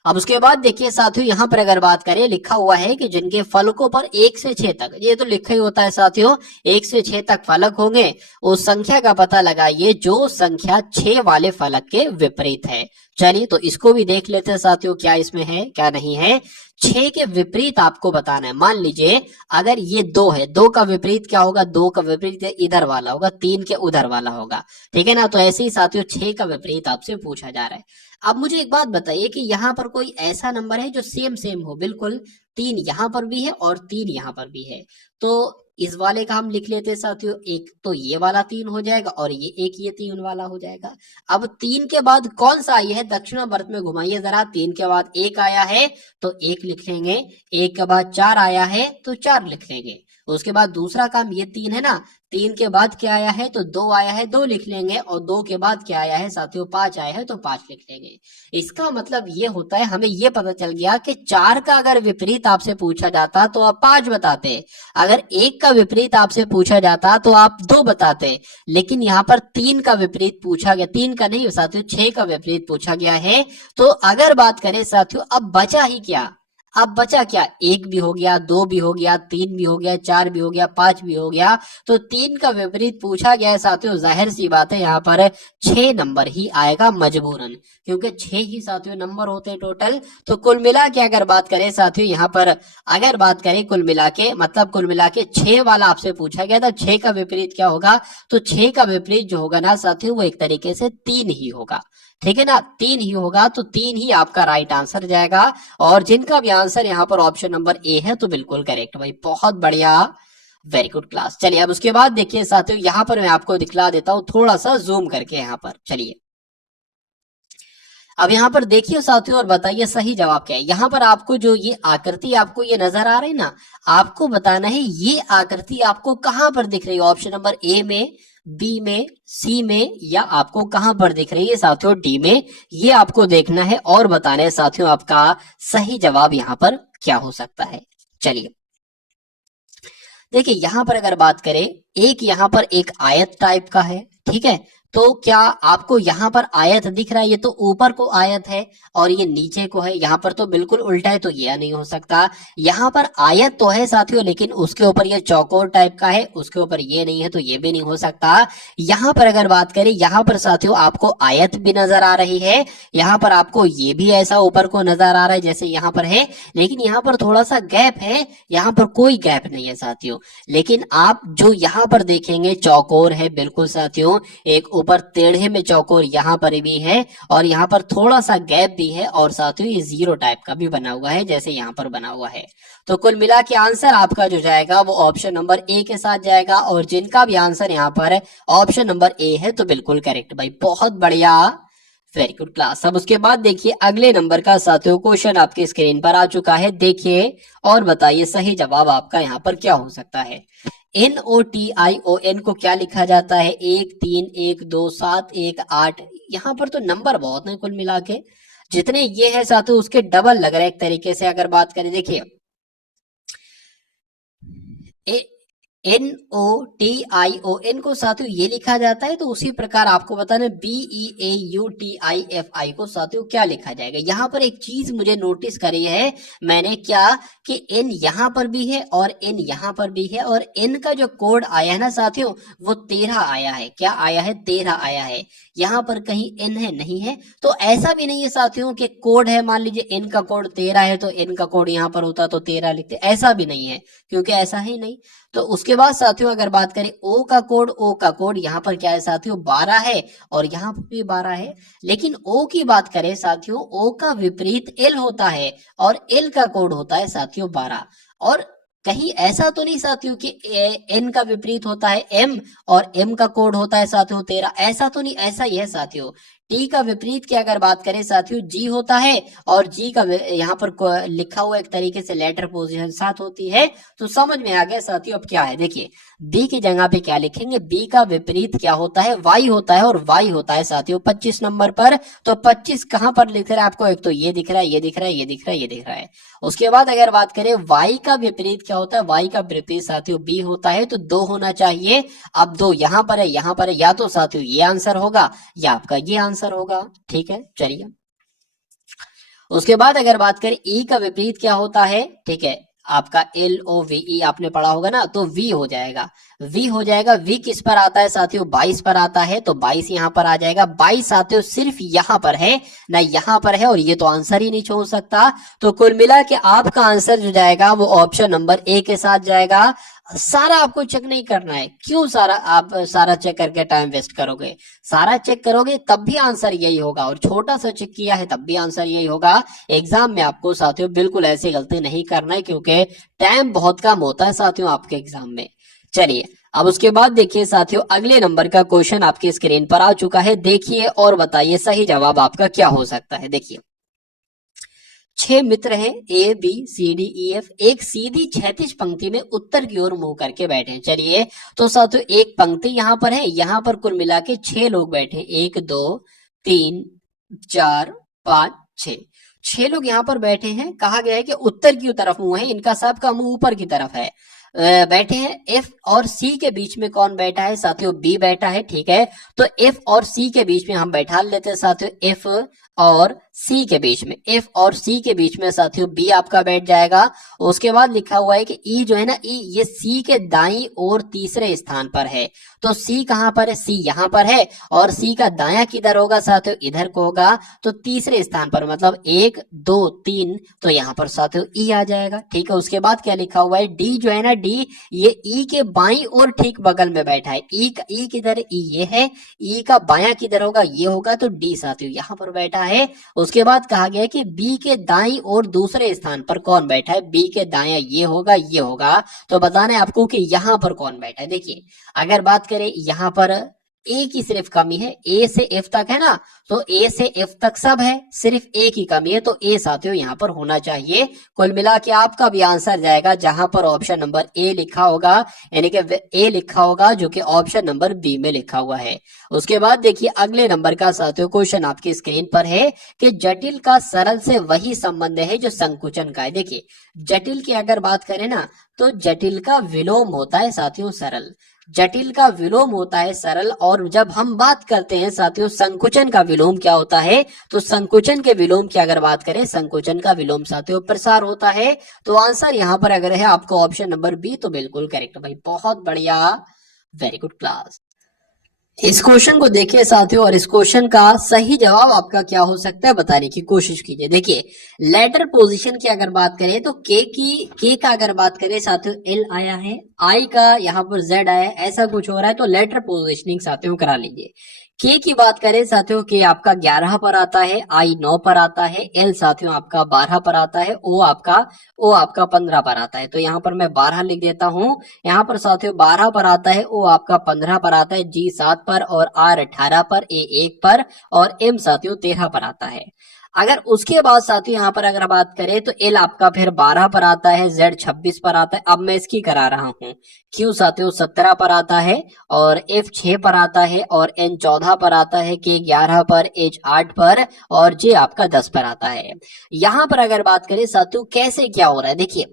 अब उसके बाद देखिए साथियों यहाँ पर अगर बात करें लिखा हुआ है कि जिनके फलकों पर 1 से 6 तक, ये तो लिखा ही होता है साथियों, 1 से 6 तक फलक होंगे, उस संख्या का पता लगाइए जो संख्या 6 वाले फलक के विपरीत है। चलिए तो इसको भी देख लेते हैं साथियों क्या इसमें है क्या नहीं है। 6 के विपरीत आपको बताना है। मान लीजिए अगर ये 2 है, 2 का विपरीत क्या होगा, 2 का विपरीत इधर वाला होगा, 3 के उधर वाला होगा, ठीक है ना। तो ऐसे ही साथियों 6 का विपरीत आपसे पूछा जा रहा है। अब मुझे एक बात बताइए कि यहाँ पर कोई ऐसा नंबर है जो सेम सेम हो, बिल्कुल 3 यहाँ पर भी है और 3 यहाँ पर भी है, तो इस वाले का हम लिख लेते हैं साथियों, एक तो ये वाला 3 हो जाएगा और ये 3 वाला हो जाएगा। अब 3 के बाद कौन सा आई है, दक्षिणावर्त में घुमाइए जरा, 3 के बाद 1 आया है तो 1 लिख लेंगे, 1 के बाद 4 आया है तो 4 लिख लेंगे। उसके बाद दूसरा काम, ये 3 है ना, 3 के बाद क्या आया है तो 2 आया है, 2 लिख लेंगे, और 2 के बाद क्या आया है साथियों, 5 आया है तो 5 लिख लेंगे। इसका मतलब ये होता है, हमें ये पता चल गया कि 4 का अगर विपरीत आपसे पूछा जाता तो आप 5 बताते, अगर 1 का विपरीत आपसे पूछा जाता तो आप 2 बताते, लेकिन यहाँ पर 3 का विपरीत पूछा गया, 3 का नहीं साथियों, 6 का विपरीत पूछा गया है। तो अगर बात करें साथियों, अब बचा ही क्या, अब बचा क्या, 1 भी हो गया, 2 भी हो गया, 3 भी हो गया, 4 भी हो गया, 5 भी हो गया, तो 3 का विपरीत पूछा गया है साथियों, जाहिर सी बात है यहाँ पर 6 नंबर ही आएगा मजबूरन, क्योंकि 6 ही साथियों नंबर होते हैं टोटल। तो कुल मिला के अगर बात करें साथियों, यहाँ पर अगर बात करें कुल मिला के, मतलब कुल मिला के 6 वाला आपसे पूछा गया था, 6 का विपरीत क्या होगा, तो 6 का विपरीत जो होगा ना साथियों, वो एक तरीके से 3 ही होगा, ठीक है ना, 3 ही होगा, तो 3 ही आपका राइट आंसर जाएगा। और जिनका भी आंसर यहाँ पर ऑप्शन नंबर ए है तो बिल्कुल करेक्ट भाई, बहुत बढ़िया, वेरी गुड क्लास। चलिए अब उसके बाद देखिए साथियों, यहाँ पर मैं आपको दिखला देता हूँ थोड़ा सा जूम करके यहाँ पर, चलिए अब यहाँ पर देखिए साथियों और बताइए सही जवाब क्या है। यहाँ पर आपको जो ये आकृति आपको ये नजर आ रही है ना, आपको बताना है ये आकृति आपको कहां पर दिख रही है, ऑप्शन नंबर ए में, बी में, सी में, या आपको कहां पर दिख रही है साथियों, डी में, ये आपको देखना है और बताना है साथियों आपका सही जवाब यहाँ पर क्या हो सकता है। चलिए देखिए यहाँ पर अगर बात करें, एक यहाँ पर एक आयत टाइप का है, ठीक है, तो क्या आपको यहाँ पर आयत दिख रहा है, ये तो ऊपर को आयत है और ये नीचे को है, यहाँ पर तो बिल्कुल उल्टा है, तो ये नहीं हो सकता। यहाँ पर आयत तो है साथियों, लेकिन उसके ऊपर ये चौकोर टाइप का है, उसके ऊपर ये नहीं है, तो ये भी नहीं हो सकता। यहाँ पर अगर बात करें, यहाँ पर साथियों आपको आयत भी नजर आ रही है, यहाँ पर आपको ये भी ऐसा ऊपर को नजर आ रहा है जैसे यहाँ पर है, लेकिन यहाँ पर थोड़ा सा गैप है, यहाँ पर कोई गैप नहीं है साथियों। लेकिन आप जो यहाँ पर देखेंगे चौकोर है बिल्कुल साथियों, एक ऊपर टेढ़े में चौकोर यहाँ पर भी है, और यहाँ पर थोड़ा सा गैप भी है, और साथियों ये जीरो टाइप का भी बना हुआ है जैसे यहाँ पर बना हुआ है। तो कुल मिला के आंसर आपका जो जाएगा वो ऑप्शन नंबर ए के साथ जाएगा, और जिनका भी आंसर यहाँ पर ऑप्शन नंबर ए है तो बिल्कुल करेक्ट भाई, बहुत बढ़िया, वेरी गुड क्लास। अब उसके बाद देखिए अगले नंबर का साथियों क्वेश्चन आपके स्क्रीन पर आ चुका है, देखिए और बताइए सही जवाब आपका यहाँ पर क्या हो सकता है। NOTION को क्या लिखा जाता है, 1 3 1 2 7 1 8, यहाँ पर तो नंबर बहुत है कुल मिला के, जितने ये है साथियों उसके डबल लग रहा है एक तरीके से। अगर बात करें देखिए NOTION को साथियों ये लिखा जाता है, तो उसी प्रकार आपको बताना BEAUTIFI को साथियों क्या लिखा जाएगा। यहाँ पर एक चीज मुझे नोटिस करी है मैंने, क्या कि N यहाँ पर भी है और N यहाँ पर भी है, और N का जो कोड आया है ना साथियों वो 13 आया है, क्या आया है, 13 आया है। यहाँ पर कहीं N है, नहीं है, तो ऐसा भी नहीं है साथियों कि कोड है, मान लीजिए N का कोड 13 है तो N का कोड यहाँ पर होता तो 13 लिखते, ऐसा भी नहीं है, क्योंकि ऐसा ही नहीं। तो उसके बाद साथियों अगर बात करें ओ का कोड यहाँ पर क्या है साथियों, 12 है, और यहाँ पर भी 12 है। लेकिन ओ की बात करें साथियों, ओ का विपरीत एल होता है, और एल का कोड होता है साथियों 12। और कहीं ऐसा तो नहीं साथियों कि एन का विपरीत होता है एम, और एम का कोड होता है साथियों 13, ऐसा तो नहीं, ऐसा ही है साथियों। टी का विपरीत की अगर बात करें साथियों जी होता है, और जी का यहाँ पर लिखा हुआ एक तरीके से लेटर पोजीशन 7 होती है। तो समझ में आ गया साथियों अब क्या है, देखिए बी की जगह पे क्या लिखेंगे, बी का विपरीत क्या होता है, वाई होता है, और वाई होता है साथियों 25 नंबर पर। तो 25 कहां पर लिख रहा है आपको, एक तो ये दिख रहा है, ये दिख रहा है, ये दिख रहा है, ये दिख रहा है। उसके बाद अगर बात करें वाई का विपरीत क्या होता है, वाई का विपरीत साथियों बी होता है, तो 2 होना चाहिए। अब 2 यहाँ पर है, यहाँ पर है, या तो साथियों ये आंसर होगा या आपका ये आंसर होगा, ठीक है। चलिए उसके बाद अगर बात करें ई का विपरीत क्या होता है, ठीक है, आपका LOVE आपने पढ़ा होगा ना, तो V हो जाएगा, V हो जाएगा। V किस पर आता है साथियों, 22 पर आता है, तो 22 यहाँ पर आ जाएगा। 22 साथियों सिर्फ यहाँ पर है ना, यहाँ पर है, और ये तो आंसर ही नहीं छोड़ सकता। तो कुल मिला के आपका आंसर जो जाएगा वो ऑप्शन नंबर ए के साथ जाएगा। सारा आपको चेक नहीं करना है, क्यों सारा आप सारा चेक करके टाइम वेस्ट करोगे, सारा चेक करोगे तब भी आंसर यही होगा, और छोटा सा चेक किया है तब भी आंसर यही होगा। एग्जाम में आपको साथियों बिल्कुल ऐसी गलती नहीं करना है, क्योंकि टाइम बहुत कम होता है साथियों आपके एग्जाम में। चलिए अब उसके बाद देखिए साथियों अगले नंबर का क्वेश्चन आपके स्क्रीन पर आ चुका है, देखिए और बताइए सही जवाब आपका क्या हो सकता है। देखिए छह मित्र हैं A B C D E F, एक सीधी क्षैतिज पंक्ति में उत्तर की ओर मुंह करके बैठे हैं। चलिए तो साथियों एक पंक्ति यहाँ पर है, यहाँ पर कुल मिला के 6 लोग बैठे हैं, 1 2 3 4 5 6, 6 लोग यहाँ पर बैठे हैं। कहा गया है कि उत्तर की तरफ मुंह है, इनका सबका मुंह ऊपर की तरफ है। बैठे हैं। एफ और सी के बीच में कौन बैठा है साथियों? बी बैठा है, ठीक है। तो एफ और सी के बीच में हम बैठा लेते हैं साथियों, एफ और सी के बीच में, एफ और सी के बीच में साथियों बी आपका बैठ जाएगा। उसके बाद लिखा हुआ है कि ई जो है ना, ई ये सी के दाईं और तीसरे स्थान पर है। तो सी कहां पर है? सी यहां पर है। और सी का दायां किधर होगा साथियों? इधर को होगा। तो तीसरे स्थान पर, मतलब 1 2 3, तो यहाँ पर साथियों ई आ जाएगा, ठीक है। उसके बाद क्या लिखा हुआ है? डी जो है ना, डी ये ई के बाईं और ठीक बगल में बैठा है। ई किधर है? ई ये है। ई का बायां किधर होगा? ये होगा। तो डी साथियों यहाँ पर बैठा है। उसके बाद कहा गया कि बी के दाईं और दूसरे स्थान पर कौन बैठा है? बी के दायां ये होगा, ये होगा। तो बताना है आपको कि यहाँ पर कौन बैठा है। देखिए अगर बात करें यहाँ पर ए की सिर्फ कमी है, ए से एफ तक है ना, तो ए से एफ तक सब है, सिर्फ ए की कमी है। तो ए साथियों यहाँ पर होना चाहिए। कुल मिला के आपका भी आंसर जाएगा जहां पर ऑप्शन नंबर ए लिखा होगा, यानी कि ए लिखा होगा जो कि ऑप्शन नंबर बी में लिखा हुआ है। उसके बाद देखिए अगले नंबर का साथियों क्वेश्चन आपकी स्क्रीन पर है कि जटिल का सरल से वही संबंध है जो संकुचन का है। देखिए जटिल की अगर बात करें ना, तो जटिल का विलोम होता है साथियों सरल, जटिल का विलोम होता है सरल। और जब हम बात करते हैं साथियों संकुचन का विलोम क्या होता है, तो संकुचन के विलोम की अगर बात करें, संकुचन का विलोम साथियों प्रसार होता है। तो आंसर यहां पर अगर है आपको ऑप्शन नंबर बी, तो बिल्कुल करेक्ट भाई, बहुत बढ़िया, वेरी गुड क्लास। इस क्वेश्चन को देखिए साथियों, और इस क्वेश्चन का सही जवाब आपका क्या हो सकता है बताने की कोशिश कीजिए। देखिए लेटर पोजीशन की अगर बात करें तो के का अगर बात करें साथियों एल आया है, आई का यहाँ पर जेड आया है, ऐसा कुछ हो रहा है, तो लेटर पोजीशनिंग साथियों करा लीजिए। के की बात करें साथियों, के आपका 11 पर आता है, आई 9 पर आता है, एल साथियों आपका 12 पर आता है, ओ आपका 15 पर आता है। तो यहाँ पर मैं 12 लिख देता हूँ। यहाँ पर साथियों 12 पर आता है, ओ आपका 15 पर आता है, जी 7 पर, और आर 18 पर, ए 1 पर, और एम साथियों 13 पर आता है। अगर उसके बाद साथियों यहाँ पर अगर बात करें तो एल आपका फिर 12 पर आता है, जेड 26 पर आता है। अब मैं इसकी करा रहा हूँ। क्यू साथियों 17 पर आता है, और एफ 6 पर आता है, और एन 14 पर आता है, के 11 पर, एच 8 पर, और जे आपका 10 पर आता है। यहाँ पर अगर बात करें साथियों कैसे क्या हो रहा है, देखिए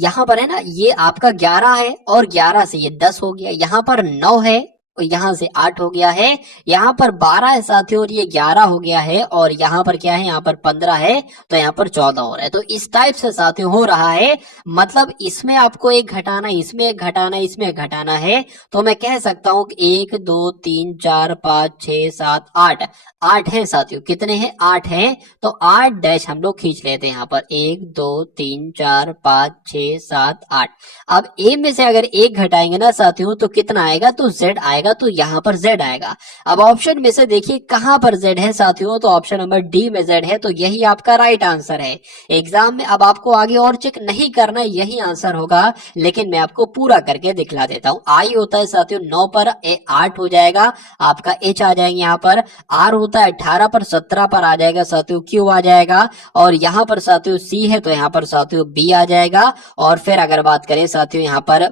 यहाँ पर है ना, ये आपका 11 है, और 11 से ये 10 हो गया, यहाँ पर 9 है, यहां से 8 हो गया है, यहाँ पर 12 है साथियों, और ये 11 हो गया है, और यहाँ पर क्या है, यहाँ पर 15 है, तो यहाँ पर 14 हो रहा है। तो इस टाइप से साथियों हो रहा है, मतलब इसमें आपको एक घटाना, इसमें एक घटाना, इसमें एक घटाना है। तो मैं कह सकता हूँ कि 1 2 3 4 5 6 7 8, 8 है साथियों। कितने हैं? 8 हैं। तो 8 डैश हम लोग खींच लेते हैं यहाँ पर, 1 2 3 4 5 6 7 8। अब ए में से अगर एक घटाएंगे ना साथियों तो कितना आएगा? तो जेड आएगा, तो यहाँ पर जेड आएगा। अब ऑप्शन में से देखिए कहां पर जेड है साथियों, तो ऑप्शन नंबर डी में जेड है, तो यही आपका राइट आंसर है। एग्जाम में अब आपको आगे और चेक नहीं करना, यही आंसर होगा, लेकिन मैं आपको पूरा करके दिखला देता हूँ। आई होता है साथियों 9 पर, 8 हो जाएगा आपका, एच आ जाएंगे यहाँ पर, आर होता है 18 पर, 17 पर आ जाएगा साथियों, क्यू आ जाएगा, और यहाँ पर साथियों सी है, तो यहाँ पर साथियों बी आ जाएगा, और फिर अगर बात करें साथियों यहाँ पर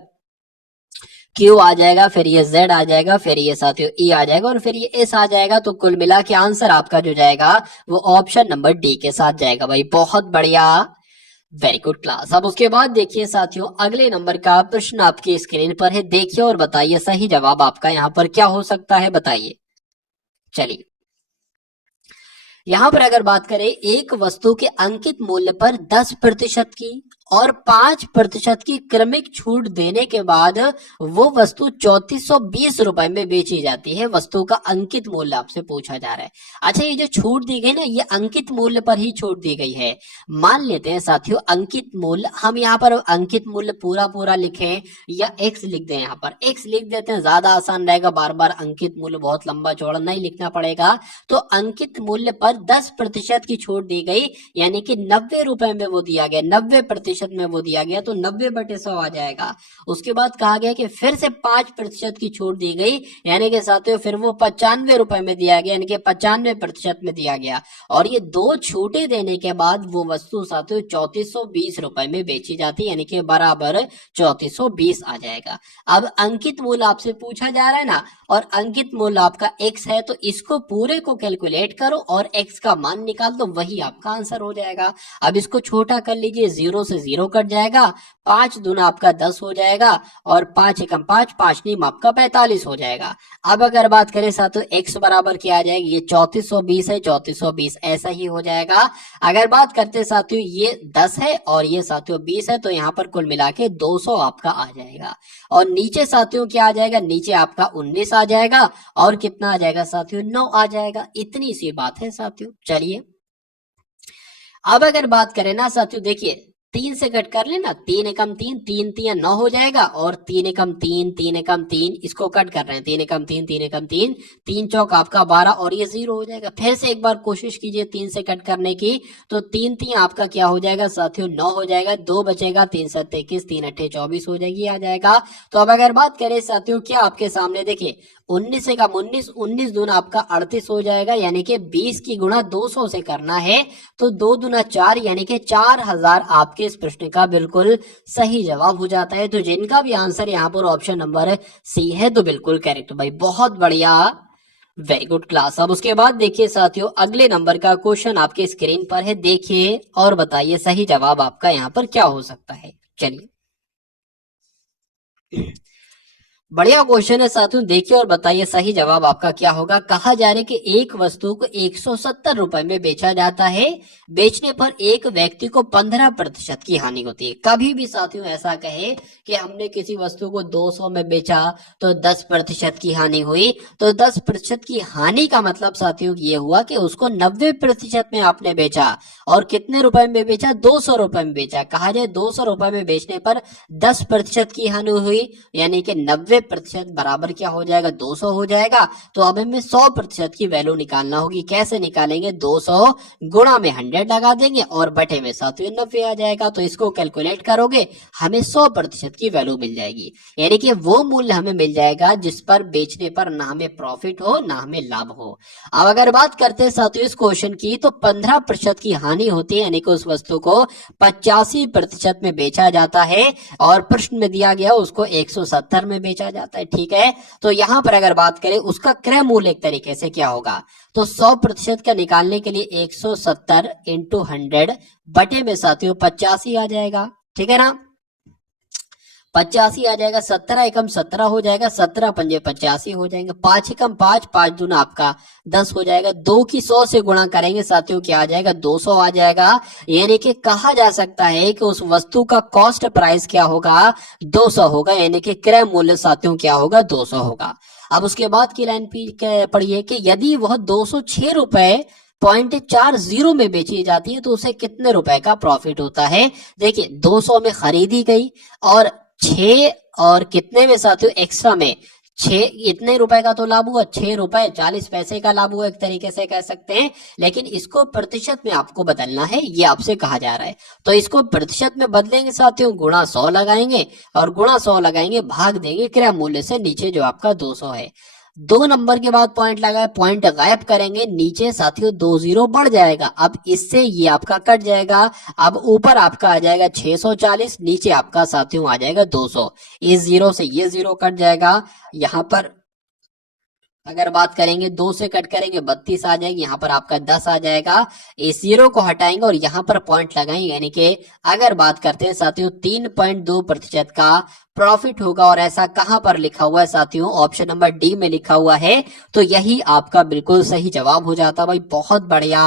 क्यू आ जाएगा, फिर ये जेड आ जाएगा, फिर ये साथियों ई आ जाएगा, और फिर ये एस आ जाएगा। तो कुल मिला के आंसर आपका जो जाएगा वो ऑप्शन नंबर डी के साथ जाएगा भाई, बहुत बढ़िया, वेरी गुड क्लास। अब उसके बाद देखिए साथियों अगले नंबर का प्रश्न आपकी स्क्रीन पर है, देखिए और बताइए सही जवाब आपका यहाँ पर क्या हो सकता है, बताइए। चलिए यहाँ पर अगर बात करें, एक वस्तु के अंकित मूल्य पर 10% की और 5% की क्रमिक छूट देने के बाद वो वस्तु 3420 रुपए में बेची जाती है। वस्तु का अंकित मूल्य आपसे पूछा जा रहा है। अच्छा, ये जो छूट दी गई ना, ये अंकित मूल्य पर ही छूट दी गई है। मान लेते हैं साथियों अंकित मूल्य, हम यहाँ पर अंकित मूल्य पूरा पूरा लिखें या एक्स लिख दें, यहाँ पर एक्स लिख देते हैं, ज्यादा आसान रहेगा, बार बार अंकित मूल्य बहुत लंबा चौड़ा नहीं लिखना पड़ेगा। तो अंकित मूल्य पर 10% की छूट दी गई, यानी कि 90 रुपए में वो दिया गया, 90% प्रतिशत में वो दिया गया तो 90/100 आ जाएगा। उसके बाद कहा गया कि फिर से 5% की छूट दी गई, यानी कि साथियों फिर वो 95 रुपए में दिया गया, यानी कि 95% में दिया गया। और ये दो छूटे देने के बाद वो वस्तु साथियों 3420 रुपए में बेची जाती है, यानी कि बराबर 3420 आ जाएगा। अब अंकित मूल्य आपसे पूछा जा रहा है ना, और अंकित मूल्य आपका x है, तो इसको पूरे को कैलकुलेट करो और x का मान निकाल दो, वही आपका आंसर हो जाएगा। अब इसको छोटा कर लीजिए, 0 से 0 कट जाएगा, 5 दूना आपका 10 हो जाएगा, और 5 एकम 5, 5 नीम आपका 45 हो जाएगा। अब अगर बात करें साथियों x बराबर क्या आ जाएगी, ये 3420 है, 3420 ऐसा ही हो जाएगा। अगर बात करते साथियों ये 10 है और ये साथियों 20 है, तो यहाँ पर कुल मिला के 200 आपका आ जाएगा। और नीचे साथियों क्या आ जाएगा, नीचे आपका 19 आ जाएगा, और कितना आ जाएगा साथियों, 9 आ जाएगा। इतनी सी बात है साथियों। चलिए अब अगर बात करें ना साथियों, देखिए 3 से कट कर लेना, 3 एकम 3, 3 3 9 हो जाएगा, और 3 एकम 3, 3 एकम 3 इसको कट कर रहे हैं, 3 एकम 3, 3 एकम 3, 3 चौक आपका 12, और ये 0 हो जाएगा। फिर से एक बार कोशिश कीजिए 3 से कट करने की, तो 3 3 आपका क्या हो जाएगा साथियों, 9 हो जाएगा, 2 बचेगा, 3 7 21, 3 8 24 हो जाएगी, आ जाएगा। तो अब अगर बात करें साथियों, क्या आपके सामने देखिए 19 एकम 19, 19 दूना आपका 38 हो जाएगा, यानी कि 20 की गुणा 200 से करना है, तो 2 दूना 4, यानी कि 4000 आपके इस प्रश्न का बिल्कुल सही जवाब हो जाता है। तो जिनका भी आंसर यहाँ पर ऑप्शन नंबर सी है, तो बिल्कुल करेक्ट भाई, बहुत बढ़िया, वेरी गुड क्लास। अब उसके बाद देखिए साथियों, अगले नंबर का क्वेश्चन आपके स्क्रीन पर है, देखिए और बताइए सही जवाब आपका यहाँ पर क्या हो सकता है। चलिए बढ़िया क्वेश्चन है साथियों, देखिए और बताइए सही जवाब आपका क्या होगा। कहा जा रहा है कि एक वस्तु को 170 रुपए में बेचा जाता है, बेचने पर एक व्यक्ति को 15% की हानि होती है। कभी भी साथियों ऐसा कहे कि हमने किसी वस्तु को 200 में बेचा तो 10% की हानि हुई, तो 10% की हानि का मतलब साथियों ये हुआ कि उसको 90% में आपने बेचा, और कितने रुपए में बेचा, 200 रुपए में बेचा। कहा जाए 200 रुपए में बेचने पर 10% की हानि हुई, यानी कि 90% बराबर क्या हो जाएगा, 200 हो जाएगा। तो अब हमें 100% की वैल्यू निकालना होगी। कैसे निकालेंगे, 200 गुणा में 100 लगा देंगे, और बटे में साथियों 90 आ जाएगा। तो इसको कैलकुलेट करोगे, हमें 100% की वैल्यू मिल जाएगी, यानी कि वो मूल्य हमें मिल जाएगा जिस पर बेचने पर ना हमें प्रॉफिट हो ना हमें लाभ हो। अब अगर बात करते हैं साथियों इस क्वेश्चन की, तो 15% की हानि होती है, यानी कि उस वस्तु को 85% में बेचा जाता है, और प्रश्न में दिया गया उसको 170 में बेचा जाता है। ठीक है, तो यहां पर अगर बात करें उसका क्रय मूल्य एक तरीके से क्या होगा, तो 100% का निकालने के लिए 170 इंटू 100 बटे में साथियों 85 आ जाएगा। ठीक है ना, 85 आ जाएगा, 17 एकम 17 हो जाएगा, 17 पंजे 85 हो जाएंगे, 5 एकम 5, 5 दूना आपका 10 हो जाएगा, 2 की 100 से गुणा करेंगे साथियों क्या आ जाएगा, 200 आ जाएगा। यानी कि कहा जा सकता है कि उस वस्तु का कॉस्ट प्राइस क्या होगा, 200 होगा, यानी कि क्रय मूल्य साथियों क्या होगा, 200 होगा। अब उसके बाद की लाइन पढ़िए कि यदि वह 206 रुपए 0.40 में बेची जाती है, तो उसे कितने रुपए का प्रॉफिट होता है। देखिए 200 में खरीदी गई, और 6 और कितने में साथियों, एक्स्ट्रा में 6, इतने रुपए का तो लाभ हुआ, 6 रुपए 40 पैसे का लाभ हुआ, एक तरीके से कह सकते हैं। लेकिन इसको प्रतिशत में आपको बदलना है, ये आपसे कहा जा रहा है। तो इसको प्रतिशत में बदलेंगे साथियों, गुणा 100 लगाएंगे, और गुणा 100 लगाएंगे, भाग देंगे क्रय मूल्य से नीचे जो आपका 200 है। 2 नंबर के बाद पॉइंट लगाए, पॉइंट गायब करेंगे, नीचे साथियों 2 जीरो बढ़ जाएगा। अब इससे ये आपका कट जाएगा, अब ऊपर आपका आ जाएगा 640, नीचे आपका साथियों आ जाएगा 200। इस जीरो से ये जीरो कट जाएगा, यहाँ पर अगर बात करेंगे 2 से कट करेंगे 32 आ जाएगी, यहाँ पर आपका 10 आ जाएगा। इस जीरो को हटाएंगे और यहाँ पर पॉइंट लगाएंगे, यानी कि अगर बात करते हैं साथियों 3.2% का प्रॉफिट होगा। और ऐसा कहां पर लिखा हुआ है साथियों, ऑप्शन नंबर डी में लिखा हुआ है। तो यही आपका बिल्कुल सही जवाब हो जाता भाई, बहुत बढ़िया,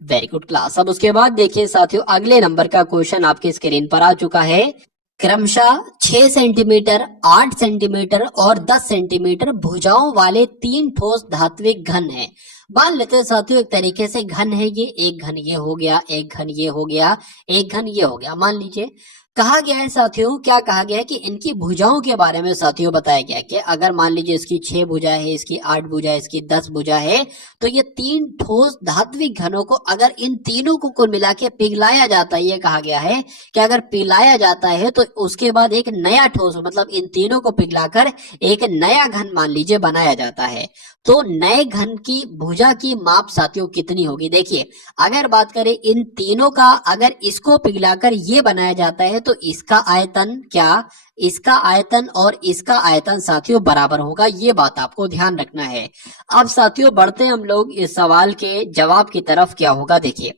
वेरी गुड क्लास। अब उसके बाद देखिए साथियों अगले नंबर का क्वेश्चन आपके स्क्रीन पर आ चुका है। क्रमशः 6 सेंटीमीटर, 8 सेंटीमीटर और 10 सेंटीमीटर भुजाओं वाले 3 ठोस धात्विक घन है। मान लेते हैं साथियों एक तरीके से घन है ये, एक घन ये हो गया, एक घन ये हो गया, एक घन ये हो गया, मान लीजिए। कहा गया है साथियों, क्या कहा गया है कि इनकी भुजाओं के बारे में साथियों बताया गया कि अगर मान लीजिए इसकी 6 भुजा है, इसकी 8 भुजा है, इसकी 10 भुजा है, तो ये 3 ठोस धात्विक घनों को अगर इन तीनों को कुल मिला के पिघलाया जाता है, ये कहा गया है कि अगर पिघलाया जाता है तो उसके बाद एक नया ठोस, मतलब इन तीनों को पिघलाकर एक नया घन मान लीजिए बनाया जाता है। तो नए घन की भुजा की माप साथियों कितनी होगी? देखिए, अगर बात करें इन तीनों का, अगर इसको पिघलाकर ये बनाया जाता है तो इसका आयतन क्या, इसका आयतन और इसका आयतन साथियों बराबर होगा, ये बात आपको ध्यान रखना है। अब साथियों बढ़ते हैं हम लोग इस सवाल के जवाब की तरफ। क्या होगा देखिए,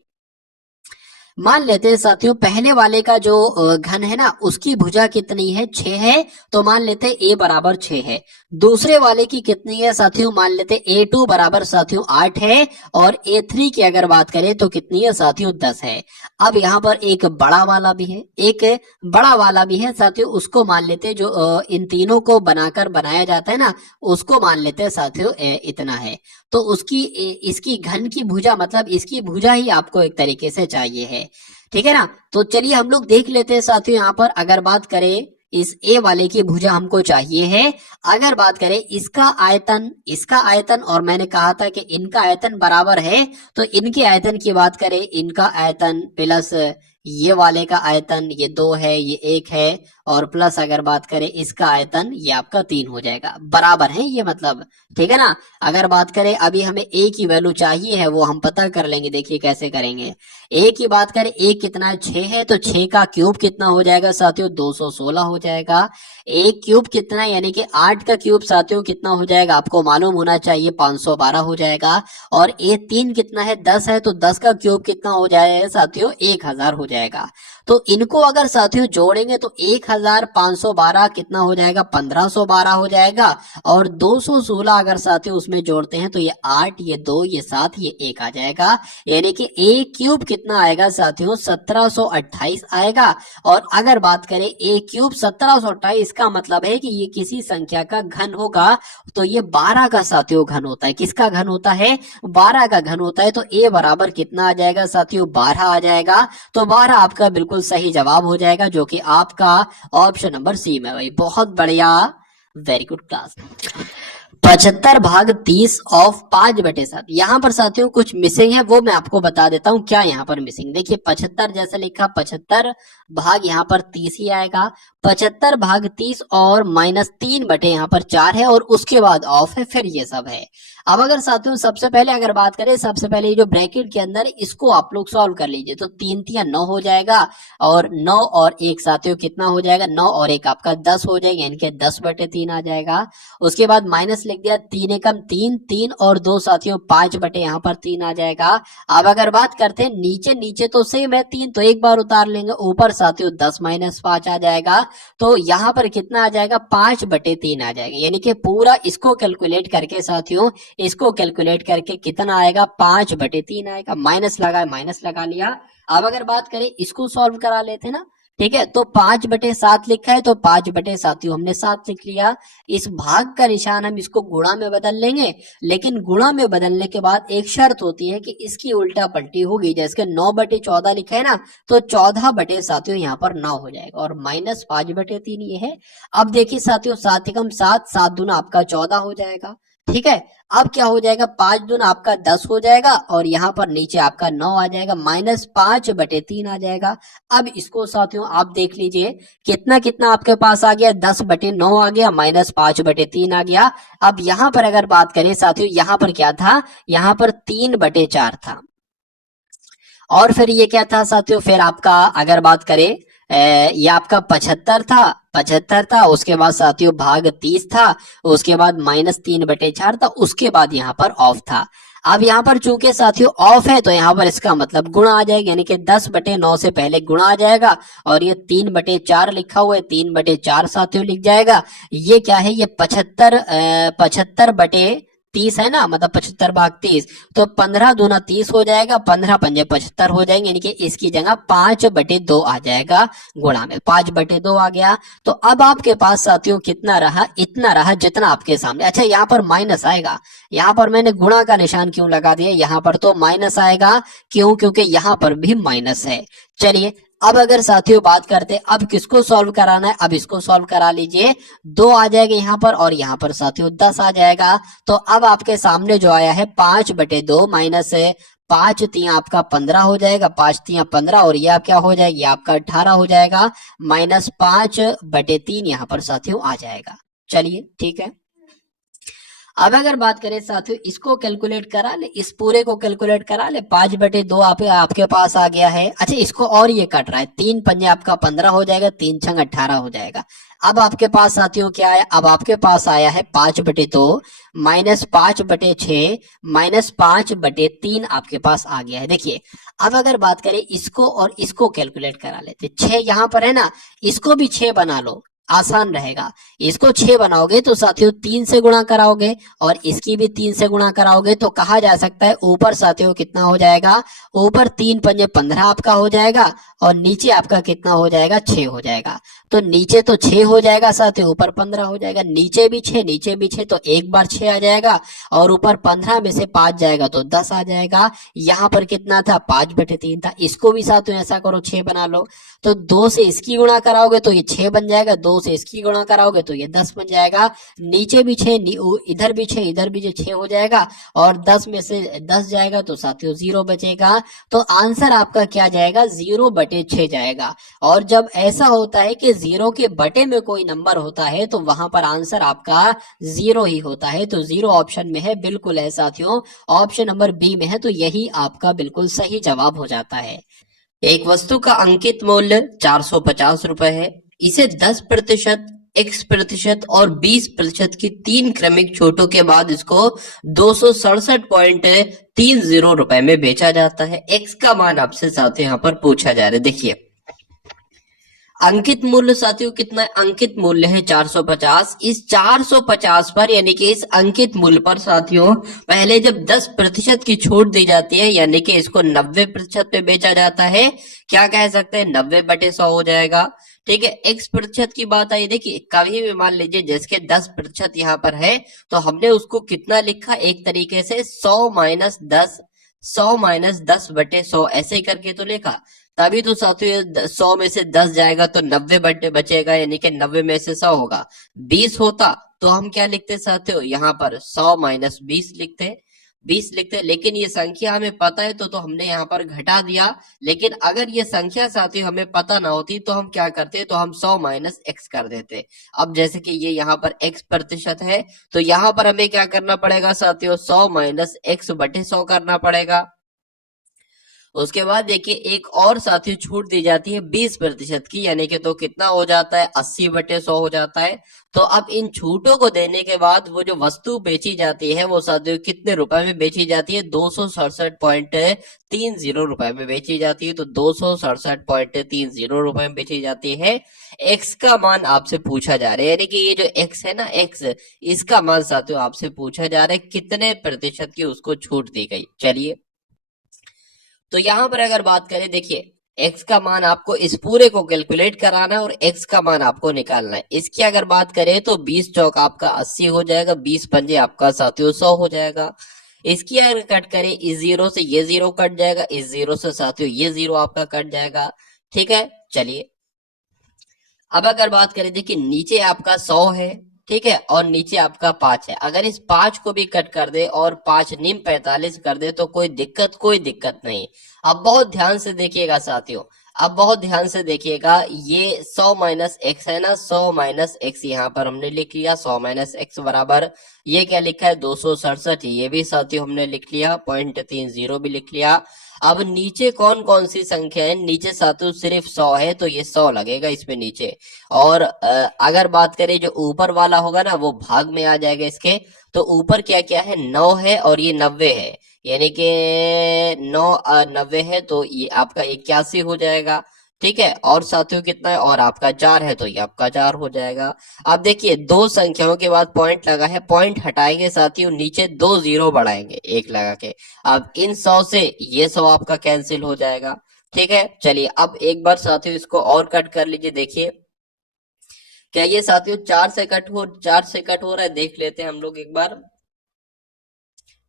मान लेते हैं साथियों पहले वाले का जो घन है ना उसकी भुजा कितनी है, 6 है, तो मान लेते हैं a बराबर 6 है। दूसरे वाले की कितनी है साथियों, मान लेते हैं a2 बराबर साथियों 8 है, और a3 की अगर बात करें तो कितनी है साथियों 10 है। अब यहाँ पर एक बड़ा वाला भी है, एक बड़ा वाला भी है साथियों, उसको मान लेते हैं जो इन तीनों को बनाकर बनाया जाता है ना, उसको मान लेते हैं साथियों इतना है। तो उसकी इसकी घन की भुजा, मतलब इसकी भुजा ही आपको एक तरीके से चाहिए है, ठीक है ना। तो चलिए हम लोग देख लेते हैं साथियों, यहाँ पर अगर बात करें इस ए वाले की भुजा हमको चाहिए है। अगर बात करें इसका आयतन और मैंने कहा था कि इनका आयतन बराबर है, तो इनके आयतन की बात करें, इनका आयतन प्लस ये वाले का आयतन, ये 2 है, ये 1 है, और प्लस अगर बात करें इसका आयतन, ये आपका 3 हो जाएगा, बराबर है ये, मतलब ठीक है ना। अगर बात करें अभी हमें a की वैल्यू चाहिए है, वो हम पता कर लेंगे, देखिए कैसे करेंगे। a की बात करें, a कितना है, 6 है, तो 6 का क्यूब कितना हो जाएगा साथियों, 216 हो जाएगा। a क्यूब कितना है, यानी कि 8 का क्यूब साथियों कितना हो जाएगा, आपको मालूम होना चाहिए, 512 हो जाएगा। और a3 कितना है, 10 है, तो 10 का क्यूब कितना हो जाएगा साथियों, 1000 हो जाएगा। तो इनको अगर साथियों जोड़ेंगे तो 1512 कितना हो जाएगा, 1512 हो जाएगा। और 216 अगर साथियों उसमें जोड़ते हैं तो ये 8, ये 2, ये 7, ये 1 आ जाएगा, यानी कि a क्यूब कितना आएगा साथियों, 1728 आएगा। और अगर बात करें a क्यूब 1728 का मतलब है कि ये किसी संख्या का घन होगा, तो ये 12 का साथियों घन होता है। किसका घन होता है, 12 का घन होता है। तो a बराबर कितना आ जाएगा साथियों, 12 आ जाएगा। तो 12 आपका बिल्कुल सही जवाब हो जाएगा, जो कि आपका ऑप्शन नंबर सी में। भाई बहुत बढ़िया, वेरी गुड क्लास। 75 भाग 30 ऑफ 5/7। यहाँ पर साथियों कुछ मिसिंग है, वो मैं आपको बता देता हूँ क्या यहाँ पर मिसिंग। देखिए 75 जैसे लिखा, 75 भाग यहाँ पर 30 ही आएगा। 75 भाग 30 और -3 बटे यहाँ पर 4 है, और उसके बाद ऑफ है, फिर ये सब है। अब अगर साथियों सबसे पहले अगर बात करें, सबसे पहले ये जो ब्रैकेट के अंदर इसको आप लोग सॉल्व कर लीजिए, तो 3 3 9 हो जाएगा, और 9 और 1 साथियों कितना हो जाएगा, 9 और 1 आपका 10 हो जाएगा, इनके 10/3 आ जाएगा। उसके बाद माइनस लिख दिया, 3 एकम 3, 3 और 2 साथियों 5 बटे यहाँ पर 3 आ जाएगा। अब अगर बात करते हैं नीचे तो सेम है 3, तो एक बार उतार लेंगे, ऊपर साथियों 10 - 5 आ जाएगा, तो यहाँ पर कितना आ जाएगा, 5/3 आ जाएगा। यानी कि पूरा इसको कैलकुलेट करके साथियों, इसको कैलकुलेट करके कितना आएगा, 5/3 आएगा। माइनस लगा लिया। अब अगर बात करें इसको सॉल्व करा लेते ना, ठीक है, तो 5/7 लिखा है, तो 5/7 हमने 7 लिख लिया। इस भाग का निशान हम इसको गुणा में बदल लेंगे, लेकिन गुणा में बदलने के बाद एक शर्त होती है कि इसकी उल्टा पलटी होगी। जैसे 9/14 लिखा है ना, तो 14/7 यहाँ पर 9 हो जाएगा, और -5/3 ये है। अब देखिए साथियों, 7 एकम 7, 7 दूना आपका 14 हो जाएगा, ठीक है। अब क्या हो जाएगा, 5 दूना आपका 10 हो जाएगा, और यहाँ पर नीचे आपका 9 आ जाएगा, -5/3 आ जाएगा। अब इसको साथियों आप देख लीजिए, कितना कितना आपके पास आ गया, 10/9 आ गया, -5/3 आ गया। अब यहाँ पर अगर बात करें साथियों, यहाँ पर क्या था, यहाँ पर 3/4 था, और फिर ये क्या था साथियों, फिर आपका अगर बात करें ये आपका 75 था, उसके बाद साथियों भाग 30 था, उसके बाद -3/4 था, उसके बाद यहाँ पर ऑफ था। अब यहाँ पर चूंकि साथियों ऑफ है, तो यहाँ पर इसका मतलब गुणा आ जाएगा, यानी कि 10/9 से पहले गुणा आ जाएगा, और ये 3/4 लिखा हुआ है, 3/4 साथियों लिख जाएगा। ये क्या है, ये 75/30 है ना, मतलब 75 भाग 30, तो 15 दूना 30 हो जाएगा, 15 पंजे 75 हो जाएंगे, यानी कि इसकी जगह 5/2 आ जाएगा, गुणा में 5/2 आ गया। तो अब आपके पास साथियों कितना रहा, इतना रहा जितना आपके सामने। अच्छा यहाँ पर माइनस आएगा, यहाँ पर मैंने गुणा का निशान क्यों लगा दिया, यहाँ पर तो माइनस आएगा, क्यों, क्योंकि यहाँ पर भी माइनस है। चलिए अब अगर साथियों बात करते हैं अब किसको सॉल्व कराना है, अब इसको सॉल्व करा लीजिए। 2 आ जाएगा यहाँ पर और यहाँ पर साथियों 10 आ जाएगा। तो अब आपके सामने जो आया है 5/2 माइनस 5×3 आपका 15 हो जाएगा, 5×3 15 और यह क्या हो जाएगी आपका 18 हो जाएगा, माइनस 5/3 यहाँ पर साथियों आ जाएगा। चलिए ठीक है। अब अगर बात करें साथियों इसको कैलकुलेट करा ले, इस पूरे को कैलकुलेट करा ले, 5/2 आपके पास आ गया है। अच्छा इसको और ये कट रहा है, 3 पंजे आपका 15 हो जाएगा, 3 छंग 18 हो जाएगा। अब आपके पास साथियों क्या आया, अब आपके पास आया है 5/2 माइनस 5/6 माइनस 5/3 आपके पास आ गया है। देखिए अब अगर बात करें इसको और इसको कैलकुलेट करा लेते, 6 यहाँ पर है ना, इसको भी 6 बना लो, आसान रहेगा। इसको 6 बनाओगे तो साथियों 3 से गुणा कराओगे और इसकी भी 3 से गुणा कराओगे तो कहा जा सकता है ऊपर साथियों कितना हो जाएगा, ऊपर 3 पंजे 15 आपका हो जाएगा और नीचे आपका कितना हो जाएगा 6 हो जाएगा। तो नीचे तो 6 हो जाएगा साथियों, ऊपर 15 हो जाएगा, नीचे भी 6 नीचे भी 6 तो एक बार 6 आ जाएगा और ऊपर 15 में से 5 जाएगा तो 10 आ जाएगा। यहाँ पर कितना था 5/3 था, इसको भी साथियों ऐसा करो 6 बना लो। तो 2 से इसकी गुणा कराओगे तो ये 6 बन जाएगा, 2 से इसकी गुणा कराओगे तो ये 10 बन जाएगा, नीचे भी 6 इधर भी 6 इधर भी 6 हो जाएगा और 10 में से 10 जाएगा तो साथियों 0 बचेगा। तो आंसर आपका क्या जाएगा 0/6 जाएगा। और जब ऐसा होता है कि 0 के बटे में कोई नंबर होता है तो वहां पर आंसर आपका 0 ही होता है। तो 0 ऑप्शन में है, बिल्कुल है साथियों, ऑप्शन नंबर बी में है, तो यही आपका बिल्कुल सही जवाब हो जाता है। एक वस्तु का अंकित मूल्य 450 रुपए है, इसे 10%, X% और 20% की 3 क्रमिक छूटों के बाद इसको 267.30 रुपए में बेचा जाता है। X का मान आपसे साथ यहाँ पर पूछा जा रहा है। देखिए अंकित मूल्य साथियों कितना है, अंकित मूल्य है 450। इस 450 पर यानी कि इस अंकित मूल्य पर साथियों पहले जब 10% की छूट दी जाती है यानी कि इसको 90% पे बेचा जाता है, क्या कह सकते हैं 90/100 हो जाएगा। ठीक है, X% की बात आई, देखिए कभी भी मान लीजिए जिसके 10% यहाँ पर है तो हमने उसको कितना लिखा, एक तरीके से 100 - 10 ऐसे करके तो लिखा। तभी तो साथियों 100 में से 10 जाएगा तो 90 बचेगा यानी कि 90 में से 100 होगा। 20 होता तो हम क्या लिखते साथियों, यहाँ पर 100 - 20 लिखते, 20 लिखते। लेकिन ये संख्या हमें पता है तो हमने यहाँ पर घटा दिया। लेकिन अगर ये संख्या साथियों हमें पता ना होती तो हम क्या करते, तो हम 100 - x कर देते। अब जैसे कि ये यहाँ पर X% है तो यहाँ पर हमें क्या करना पड़ेगा साथियों, 100 - x/100 करना पड़ेगा। उसके बाद देखिए एक और साथियों छूट दी जाती है 20% की, यानी कि तो कितना हो जाता है 80/100 हो जाता है। तो अब इन छूटों को देने के बाद वो जो वस्तु बेची जाती है वो साथियों कितने रुपए में बेची जाती है, 267.30 रुपए में बेची जाती है। तो 267.30 रुपए में बेची जाती है। एक्स का मान आपसे पूछा जा रहा है, यानी कि ये जो एक्स है ना, एक्स, इसका मान साथियों आपसे पूछा जा रहा है कितने प्रतिशत की उसको छूट दी गई। चलिए तो यहां पर अगर बात करें, देखिए x का मान आपको इस पूरे को कैलकुलेट कराना है और x का मान आपको निकालना है। इसकी अगर बात करें तो 20 चौक आपका 80 हो जाएगा, 20 पंजे आपका साथियों 100 हो जाएगा। इसकी अगर कट करें इस 0 से ये 0 कट जाएगा, इस 0 से साथियों ये 0 आपका कट जाएगा। ठीक है, चलिए अब अगर बात करें, देखिए नीचे आपका 100 है, ठीक है, और नीचे आपका 5 है। अगर इस 5 को भी कट कर दे और 5 निम 45 कर दे तो कोई दिक्कत नहीं। अब बहुत ध्यान से देखिएगा साथियों, अब बहुत ध्यान से देखिएगा, ये 100 - x है ना, 100 - x यहाँ पर हमने लिख लिया, 100 - x बराबर ये क्या लिखा है 267, ये भी साथियों हमने लिख लिया, 0.30 भी लिख लिया। अब नीचे कौन कौन सी संख्या है, नीचे साथियों सिर्फ 100 है तो ये 100 लगेगा इसमें नीचे। और अगर बात करें जो ऊपर वाला होगा ना वो भाग में आ जाएगा इसके। तो ऊपर क्या क्या है, 9 है और ये 90 है, यानी कि 9 90 है तो ये आपका 81 हो जाएगा। ठीक है, और साथियों कितना है, और आपका 4 है तो ये आपका 4 हो जाएगा। अब देखिए दो संख्याओं के बाद पॉइंट लगा है, पॉइंट हटाएंगे साथियों, नीचे 2 0 बढ़ाएंगे एक लगा के। अब इन 100 से ये 100 आपका कैंसिल हो जाएगा। ठीक है, चलिए अब एक बार साथियों इसको और कट कर लीजिए। देखिए क्या ये साथियों 4 से कट हो रहा है, देख लेते हैं हम लोग एक बार।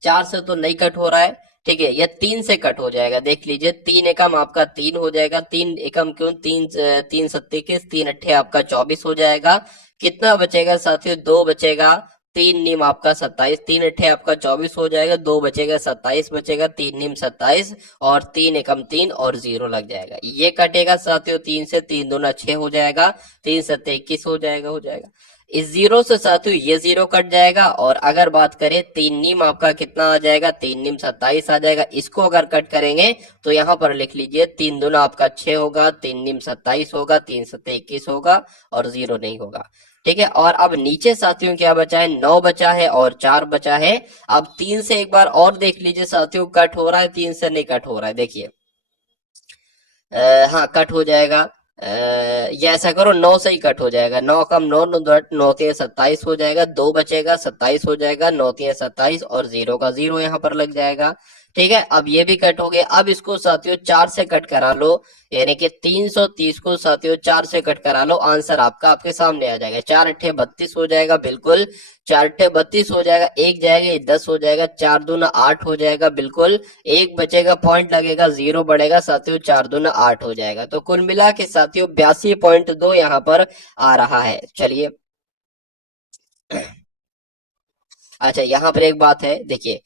4 से तो नहीं कट हो रहा है, ठीक है, ये 3 से कट हो जाएगा। देख लीजिए 3 एकम आपका 3 हो जाएगा, 3 एकम क्यों, 3 सत्ते के 3 अट्ठे आपका 24 हो जाएगा। कितना बचेगा साथियों, 2 बचेगा। 3 नीम आपका 27, 3 अट्ठे आपका 24 हो जाएगा, 2 बचेगा 27 बचेगा, 3 नीम 27 और 3 एकम 3 और 0 लग जाएगा। ये कटेगा साथियों 3 से, 3 दूना 6 हो जाएगा, 3 सत्ते 21 हो जाएगा। इस 0 से साथियों ये 0 कट जाएगा। और अगर बात करें 3 नीम आपका कितना आ जाएगा, 3 नीम 27 आ जाएगा। इसको अगर कट करेंगे तो यहाँ पर लिख लीजिए 3 दूना आपका 6 होगा, 3 नीम 27 होगा, 3 सत्ते 21 होगा और 0 नहीं होगा। ठीक है, और अब नीचे साथियों क्या बचा है, 9 बचा है और 4 बचा है। अब 3 से एक बार और देख लीजिए साथियों, कट हो रहा है, 3 से नहीं कट हो रहा है, देखिए हाँ कट हो जाएगा। ये ऐसा करो 9 से ही कट हो जाएगा, 9 कम 9, 9 के 27 हो जाएगा, 2 बचेगा 27 हो जाएगा, 9 के 27 और 0 का 0 यहाँ पर लग जाएगा। ठीक है, अब ये भी कट हो गया। अब इसको साथियों 4 से कट करा लो, यानी कि 330 को साथियों 4 से कट करा लो, आंसर आपका आपके सामने आ जाएगा। 4 अट्ठे 32 हो जाएगा, बिल्कुल 4 अट्ठे 32 हो जाएगा, एक जाएगा 10 हो जाएगा, 4 दूना 8 हो जाएगा, बिल्कुल एक बचेगा, पॉइंट लगेगा, 0 बढ़ेगा साथियों, 4 दूना 8 हो जाएगा। तो कुल मिला के साथियों 82.2 यहाँ पर आ रहा है। चलिए अच्छा, यहाँ पर एक बात है, देखिए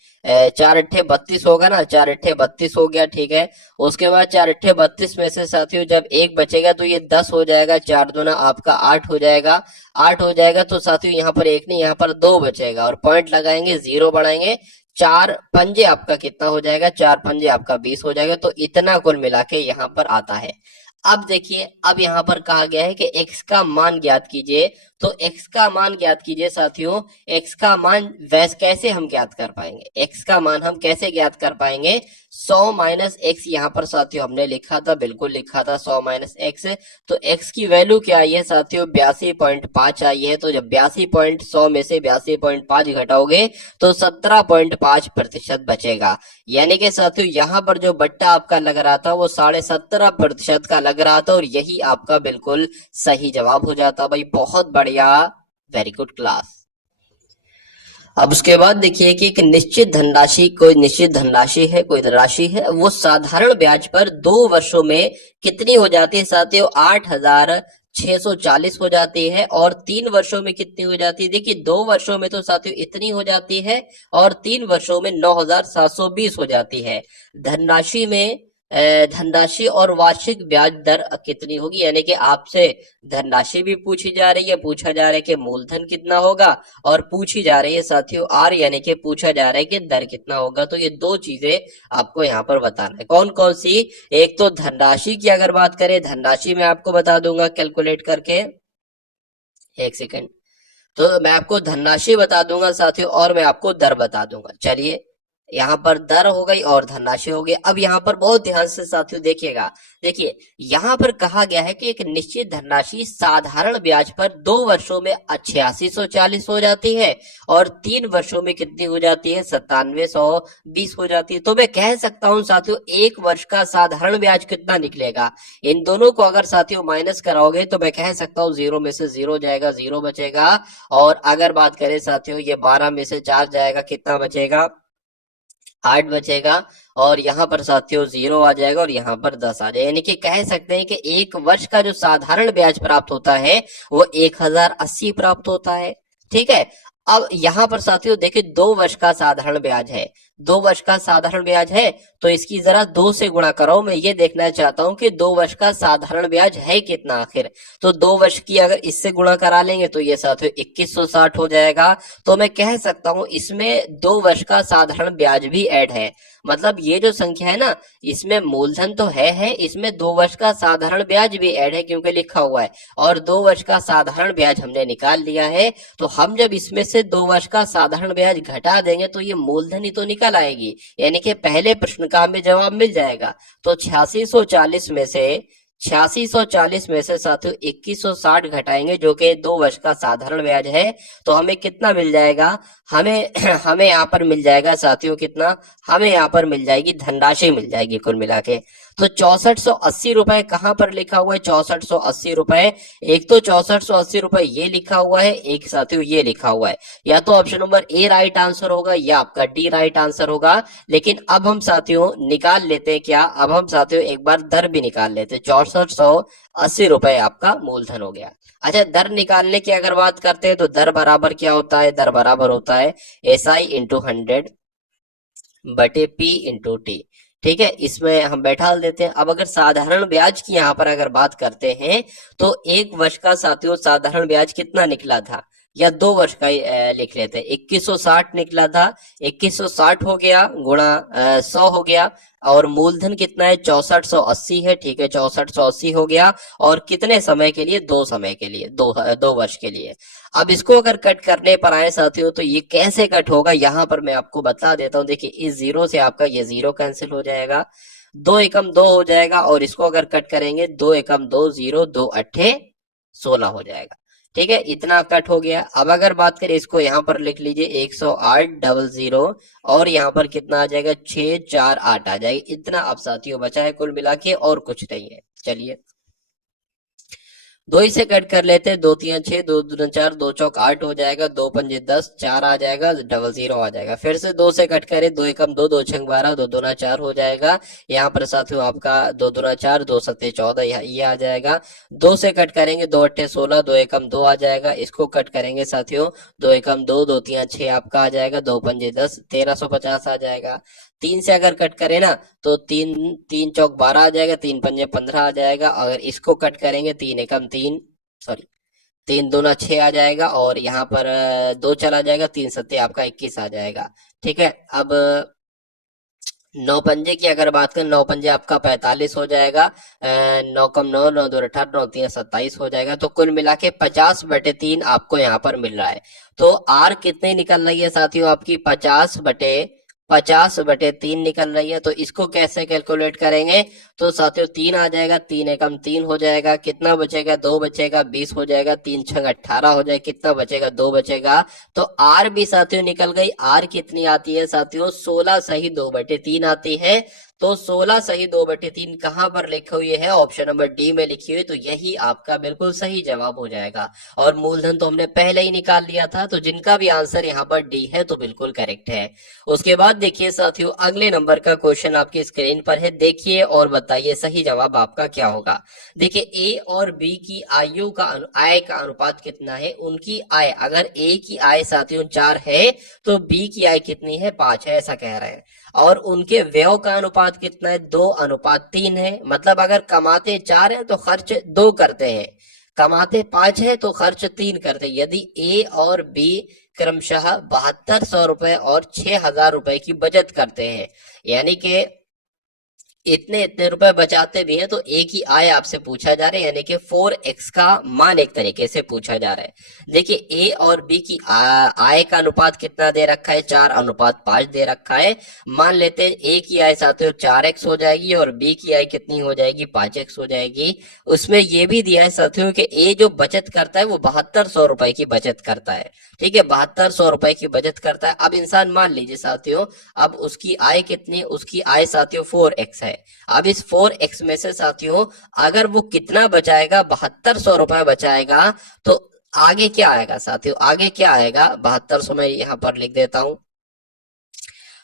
4 अट्ठे 32 होगा ना, 4 अट्ठे 32 हो गया, ठीक है। उसके बाद 4 अट्ठे 32 में से साथियों जब एक बचेगा तो ये 10 हो जाएगा, 4 दूना आपका 8 हो जाएगा, 8 हो जाएगा तो साथियों यहाँ पर एक नहीं, यहाँ पर 2 बचेगा और पॉइंट लगाएंगे, 0 बढ़ाएंगे, 4 पंजे आपका कितना हो जाएगा, 4 पंजे आपका 20 हो जाएगा। तो इतना कुल मिला के यहाँ पर आता है। अब देखिए, अब यहाँ पर कहा गया है कि x का मान ज्ञात कीजिए। तो x का मान ज्ञात कीजिए साथियों, x का मान वैसे कैसे हम ज्ञात कर पाएंगे, x का मान हम कैसे ज्ञात कर पाएंगे, 100 माइनस एक्स यहाँ पर साथियों हमने लिखा था, बिल्कुल लिखा था 100 माइनस एक्स। तो x की वैल्यू क्या आई है साथियों, 82.5 आई है। तो जब 82.100 में से 82.5 घटाओगे तो 17.5% बचेगा। यानी कि साथियों यहाँ पर जो बट्टा आपका लग रहा था वो 17.5% का लग रहा था और यही आपका बिल्कुल सही जवाब हो जाता। भाई बहुत बढ़िया, वेरी गुड क्लास। अब उसके बाद देखिए कि एक निश्चित धनराशि, कोई निश्चित धनराशि है, कोई राशि है, वो साधारण ब्याज पर 2 वर्षों में कितनी हो जाती है साथियों, 8,640 हो जाती है। और 3 वर्षों में कितनी हो जाती है, देखिए 2 वर्षों में तो साथियों इतनी हो जाती है और 3 वर्षों में 9,720 हो जाती है। धनराशि में धनराशि और वार्षिक ब्याज दर कितनी होगी, यानी कि आपसे धनराशि भी पूछी जा रही है, पूछा जा रहा है कि मूलधन कितना होगा, और पूछी जा रही है साथियों आर, यानी कि पूछा जा रहा है कि दर कितना होगा। तो ये दो चीजें आपको यहाँ पर बताना है। कौन कौन सी, एक तो धनराशि की अगर बात करें, धनराशि मैं आपको बता दूंगा कैलकुलेट करके, एक सेकेंड। तो मैं आपको धनराशि बता दूंगा साथियों और मैं आपको दर बता दूंगा। चलिए, यहाँ पर दर हो गई और धनराशि हो गई। अब यहाँ पर बहुत ध्यान से साथियों देखिएगा, देखिए यहाँ पर कहा गया है कि एक निश्चित धनराशि साधारण ब्याज पर 2 वर्षों में 8640 हो जाती है और 3 वर्षों में कितनी हो जाती है, 9720 हो जाती है। तो मैं कह सकता हूँ साथियों 1 वर्ष का साधारण ब्याज कितना निकलेगा, इन दोनों को अगर साथियों माइनस कराओगे तो मैं कह सकता हूँ 0 में से 0 जाएगा, 0 बचेगा। और अगर बात करें साथियों ये 12 में से 4 जाएगा, कितना बचेगा, 8 बचेगा। और यहाँ पर साथियों 0 आ जाएगा और यहाँ पर 10 आ जाएगा। यानी कि कह सकते हैं कि 1 वर्ष का जो साधारण ब्याज प्राप्त होता है वो 1080 प्राप्त होता है। ठीक है, अब यहाँ पर साथियों देखिए 2 वर्ष का साधारण ब्याज है, 2 वर्ष का साधारण ब्याज है तो इसकी जरा 2 से गुणा करो। मैं ये देखना चाहता हूं कि 2 वर्ष का साधारण ब्याज है कितना आखिर। तो 2 वर्ष की अगर इससे गुणा करा लेंगे तो ये साथियों 2160 हो जाएगा। तो मैं कह सकता हूं इसमें 2 वर्ष का साधारण ब्याज भी ऐड है। मतलब ये जो संख्या है ना, इसमें मूलधन तो है, इसमें 2 वर्ष का साधारण ब्याज भी ऐड है क्योंकि लिखा हुआ है। और 2 वर्ष का साधारण ब्याज हमने निकाल लिया है। तो हम जब इसमें से 2 वर्ष का साधारण ब्याज घटा देंगे तो ये मूलधन ही तो निकल आएगी, यानी कि पहले प्रश्न का हमें जवाब मिल जाएगा। तो 8640 में से साथियों 2160 घटाएंगे जो कि 2 वर्ष का साधारण ब्याज है। तो हमें कितना मिल जाएगा, हमें हमें यहाँ पर मिल जाएगा साथियों कितना, हमें यहाँ पर मिल जाएगी धनराशि मिल जाएगी कुल मिला के। तो 6480 रुपए कहां पर लिखा हुआ है? 6480 रुपए, एक तो 6480 रुपए ये लिखा हुआ है, एक साथियों ये लिखा हुआ है। या तो option number A right answer होगा या आपका डी राइट आंसर होगा। लेकिन अब हम साथियों निकाल लेते हैं क्या, अब हम साथियों एक बार दर भी निकाल लेते हैं। 6480 रुपए आपका मूलधन हो गया। अच्छा, दर निकालने की अगर बात करते हैं तो दर बराबर क्या होता है? दर बराबर होता है SI इंटू 100 बटे P इंटू टी। ठीक है, इसमें हम बैठा देते हैं। अब अगर साधारण ब्याज की यहाँ पर अगर बात करते हैं तो एक वर्ष का साथियों साधारण ब्याज कितना निकला था, या 2 वर्ष का ही लिख लेते हैं। 2160 निकला था, 2160 हो गया गुणा 100 हो गया, और मूलधन कितना है? 6480 है। ठीक है, 6480 हो गया, और कितने समय के लिए? 2 समय के लिए, 2 वर्ष के लिए। अब इसको अगर कट करने पर आए साथियों तो ये कैसे कट होगा, यहां पर मैं आपको बता देता हूं। देखिए, इस जीरो से आपका ये जीरो कैंसिल हो जाएगा, 2 एकम 2 हो जाएगा, और इसको अगर कट करेंगे 2 एकम 2 0, 2 अट्ठे 16 हो जाएगा। ठीक है, इतना कट हो गया। अब अगर बात करें इसको यहाँ पर लिख लीजिए 10800, और यहाँ पर कितना आ जाएगा? 648 आ जाएगा। इतना अब साथियों बचा है कुल मिला के, और कुछ नहीं है। चलिए 2 ही से कट कर लेते हैं। 2 3 6, 2 2 4, 2 चौक 8 हो जाएगा, 2 पंजे 10, 4 आ जाएगा, 00 आ जाएगा। फिर से 2 से कट करें, 2 एकम 2, 2 छंग 12, 2 दूना 4 हो जाएगा। यहाँ पर साथियों आपका 2 दूना 4, 2 सत्ते 14, ये आ जाएगा। 2 से कट करेंगे, 2 अट्ठे 16, 2 एकम 2 आ जाएगा। इसको कट करेंगे साथियों, 2 एकम 2, 2 3 6 आपका आ जाएगा, 2 पंजे 10, 1350 आ जाएगा। 3 से अगर कट करें ना तो 3 3 चौक 12 आ जाएगा, 3 पंजे 15 आ जाएगा। अगर इसको कट करेंगे 3 एकम 3, सॉरी 3 दूना 6 आ जाएगा, और यहाँ पर 2 चला जाएगा, 3 सत्ते आपका 21 आ जाएगा। ठीक है, अब 9 पंजे की अगर बात करें, 9 पंजे आपका 45 हो जाएगा, 9 कम 9, 9 दो 18, 9 3 27 हो जाएगा। तो कुल मिला के 50/3 आपको यहाँ पर मिल रहा है। तो आर कितनी निकल रही है साथियों? आपकी 50/3 निकल रही है। तो इसको कैसे कैलकुलेट करेंगे? तो साथियों 3 आ जाएगा, 3 एकम 3 हो जाएगा, कितना बचेगा? 2 बचेगा, 20 हो जाएगा, 3 छंग 18 हो जाएगा, कितना बचेगा? 2 बचेगा। तो आर भी साथियों निकल गई। आर कितनी आती है साथियों? 16 सही 2/3 आती है। तो 16 सही 2/3 कहां पर लिखी हुई है? ऑप्शन नंबर डी में लिखी हुई। तो यही आपका बिल्कुल सही जवाब हो जाएगा। और मूलधन तो हमने पहले ही निकाल लिया था, तो जिनका भी आंसर यहाँ पर डी है तो बिल्कुल करेक्ट है। उसके बाद देखिए साथियों, अगले नंबर का क्वेश्चन आपकी स्क्रीन पर है, देखिए और बताइए सही जवाब आपका क्या होगा। देखिए, ए और बी की आयु का आय का अनुपात कितना है? उनकी आय, अगर ए की आय साथियों 4 है तो बी की आय कितनी है? 5 है, ऐसा कह रहे हैं। और उनके व्यय का अनुपात कितना है? 2:3 है। मतलब अगर कमाते 4 है तो खर्च 2 करते हैं, कमाते 5 है तो खर्च 3 करते हैं। यदि ए और बी क्रमशः 7200 रुपए और 6000 रुपए की बचत करते हैं, यानी कि इतने इतने रुपए बचाते भी हैं, तो एक ही आय आपसे पूछा जा रहा है, यानी कि 4x का मान एक तरीके से पूछा जा रहा है। देखिए, ए और बी की आय का अनुपात कितना दे रखा है? 4:5 दे रखा है। मान लेते हैं ए की आय साथियों 4x हो जाएगी और बी की आय कितनी हो जाएगी? 5x हो जाएगी। उसमें ये भी दिया है साथियों कि ए जो बचत करता है वो 7200 रुपए की बचत करता है। ठीक है, 7200 रुपए की बचत करता है। अब इंसान मान लीजिए साथियों, अब उसकी आय कितनी? उसकी आय साथियों 4x है। अब इस 4x में से साथियों अगर वो कितना बचाएगा? 7200 रुपए बचाएगा। तो आगे क्या आएगा साथियों? आगे क्या आएगा? 7200 में यहां पर लिख देता हूं।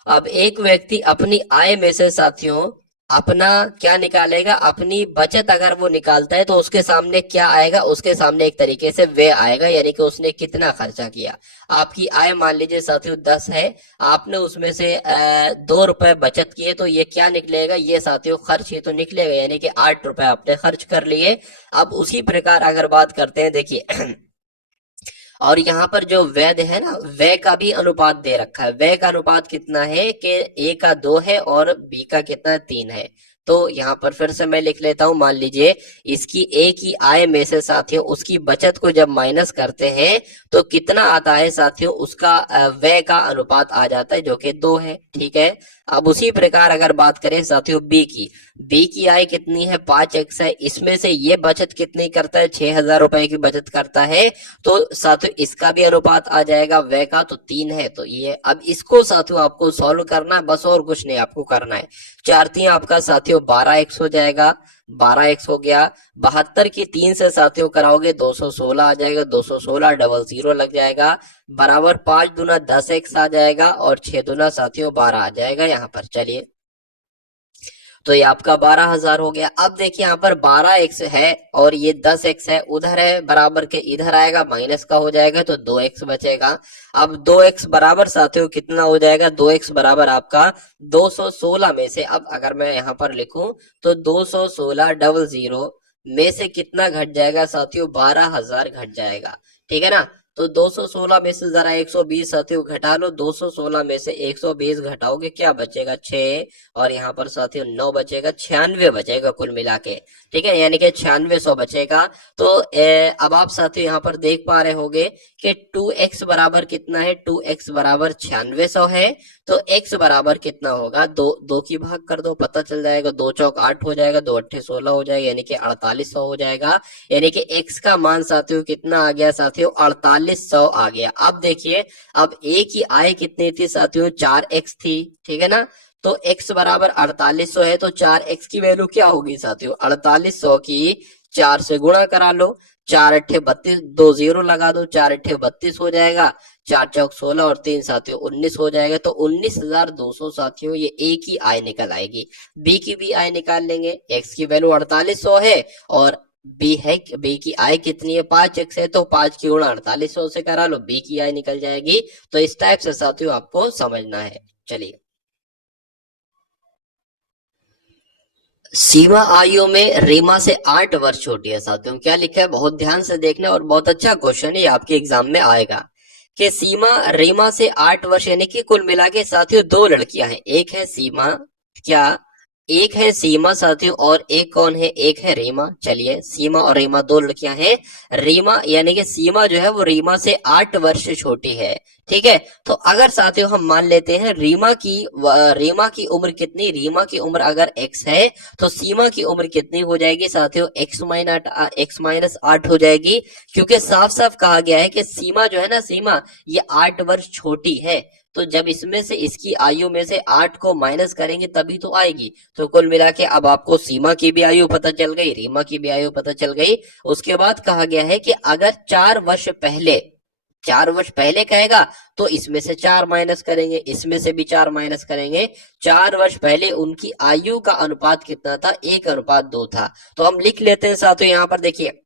अब एक व्यक्ति अपनी आय में से साथियों अपना क्या निकालेगा? अपनी बचत अगर वो निकालता है तो उसके सामने क्या आएगा? उसके सामने एक तरीके से व्यय आएगा, यानी कि उसने कितना खर्चा किया। आपकी आय मान लीजिए साथियों 10 है, आपने उसमें से 2 रुपए बचत किए, तो ये क्या निकलेगा? ये साथियों खर्च ही तो निकलेगा, यानी कि 8 रुपए आपने खर्च कर लिए। अब उसी प्रकार अगर बात करते हैं, देखिए और यहाँ पर जो वैध है ना, व्यय का भी अनुपात दे रखा है। व्यय का अनुपात कितना है कि ए का 2 है और बी का कितना? 3 है। तो यहाँ पर फिर से मैं लिख लेता हूं। मान लीजिए इसकी ए की आय में से साथियों उसकी बचत को जब माइनस करते हैं तो कितना आता है साथियों? उसका व्यय का अनुपात आ जाता है, जो कि 2 है। ठीक है, अब उसी प्रकार अगर बात करें साथियों बी की आय कितनी है 5x है, इसमें से ये बचत कितनी करता है 6,000 रुपए की बचत करता है, तो साथियों इसका भी अनुपात आ जाएगा व्यय का, तो 3 है। तो ये अब इसको साथियों आपको सॉल्व करना है, बस और कुछ नहीं आपको करना है। 4×3 आपका साथियों 12x हो जाएगा, 12x हो गया। 72 की 3 से साथियों कराओगे 216 आ जाएगा, 216 डबल 0 लग जाएगा, बराबर 5 दूना 10x आ जाएगा और 6 दूना साथियों 12 आ जाएगा यहाँ पर। चलिए तो ये आपका 12,000 हो गया। अब देखिए यहाँ पर 12x है और ये 10x है, उधर है बराबर के इधर आएगा, माइनस का हो जाएगा तो 2x बचेगा। अब 2x बराबर साथियों कितना हो जाएगा, 2x बराबर आपका 216 में से, अब अगर मैं यहाँ पर लिखूं तो 216 डबल 0 में से कितना घट जाएगा साथियों, 12,000 घट जाएगा। ठीक है ना, तो 216 में से जरा 120 साथियों घटा लो, 216 में से 120 घटाओगे क्या बचेगा 6, और यहाँ पर साथियों 9 बचेगा, 96 बचेगा कुल मिला के। ठीक है, यानी कि 9600 बचेगा। तो अब आप साथियों यहाँ पर देख पा रहे होगे कि 2x बराबर कितना है, 2x बराबर 9600 है। तो x बराबर कितना होगा, दो की भाग कर दो, पता चल जाएगा, 2 चौक 8 हो जाएगा, 2 अट्ठे 16 हो जाएगा, यानी कि 4800 हो जाएगा। यानी कि x का मान साथियों कितना आ गया साथियों, 4800 आ गया। अब देखिए, अब a की आय कितनी थी साथियों, 4x थी। ठीक है ना, तो x बराबर 4800 है, तो 4x की वैल्यू क्या होगी साथियों, 4800 की 4 से गुणा करा लो, 4 अट्ठे 32, 2 0 लगा दो, 4 अट्ठे 32 हो जाएगा, 4 चौक 16 और 3 साथियों 19 हो जाएगा। तो 19,200 साथियों ये a की आय निकल आएगी। b की भी आय निकाल लेंगे, x की वैल्यू 4800 है और बी की आय कितनी है, 5x है, तो 5 की गुणा 4800 से करा लो, b की आय निकल जाएगी। तो इस टाइप से साथियों आपको समझना है। चलिए, सीमा आयु में रीमा से 8 वर्ष छोटी है साथियों, क्या लिखा है बहुत ध्यान से देखना, और बहुत अच्छा क्वेश्चन है, आपके एग्जाम में आएगा कि सीमा रीमा से 8 वर्ष, यानी कि कुल मिला के साथियों 2 लड़कियां हैं, एक है सीमा, क्या एक है सीमा साथियों और एक कौन है, एक है रीमा। चलिए, सीमा और रीमा 2 लड़कियां हैं। रीमा यानी कि सीमा जो है वो रीमा से 8 वर्ष छोटी है। ठीक है, तो अगर साथियों हम मान लेते हैं रीमा की उम्र कितनी, रीमा की उम्र अगर x है तो सीमा की उम्र कितनी हो जाएगी साथियों, x-8 हो जाएगी, क्योंकि साफ साफ कहा गया है कि सीमा जो है ना, सीमा ये 8 वर्ष छोटी है। तो जब इसमें से इसकी आयु में से 8 को माइनस करेंगे तभी तो आएगी। तो कुल मिला के अब आपको सीमा की भी आयु पता चल गई, रीमा की भी आयु पता चल गई। उसके बाद कहा गया है कि अगर 4 वर्ष पहले कहेगा तो इसमें से 4 माइनस करेंगे, इसमें से भी 4 माइनस करेंगे। 4 वर्ष पहले उनकी आयु का अनुपात कितना था, 1:2 था। तो हम लिख लेते हैं साथियों, यहाँ पर देखिए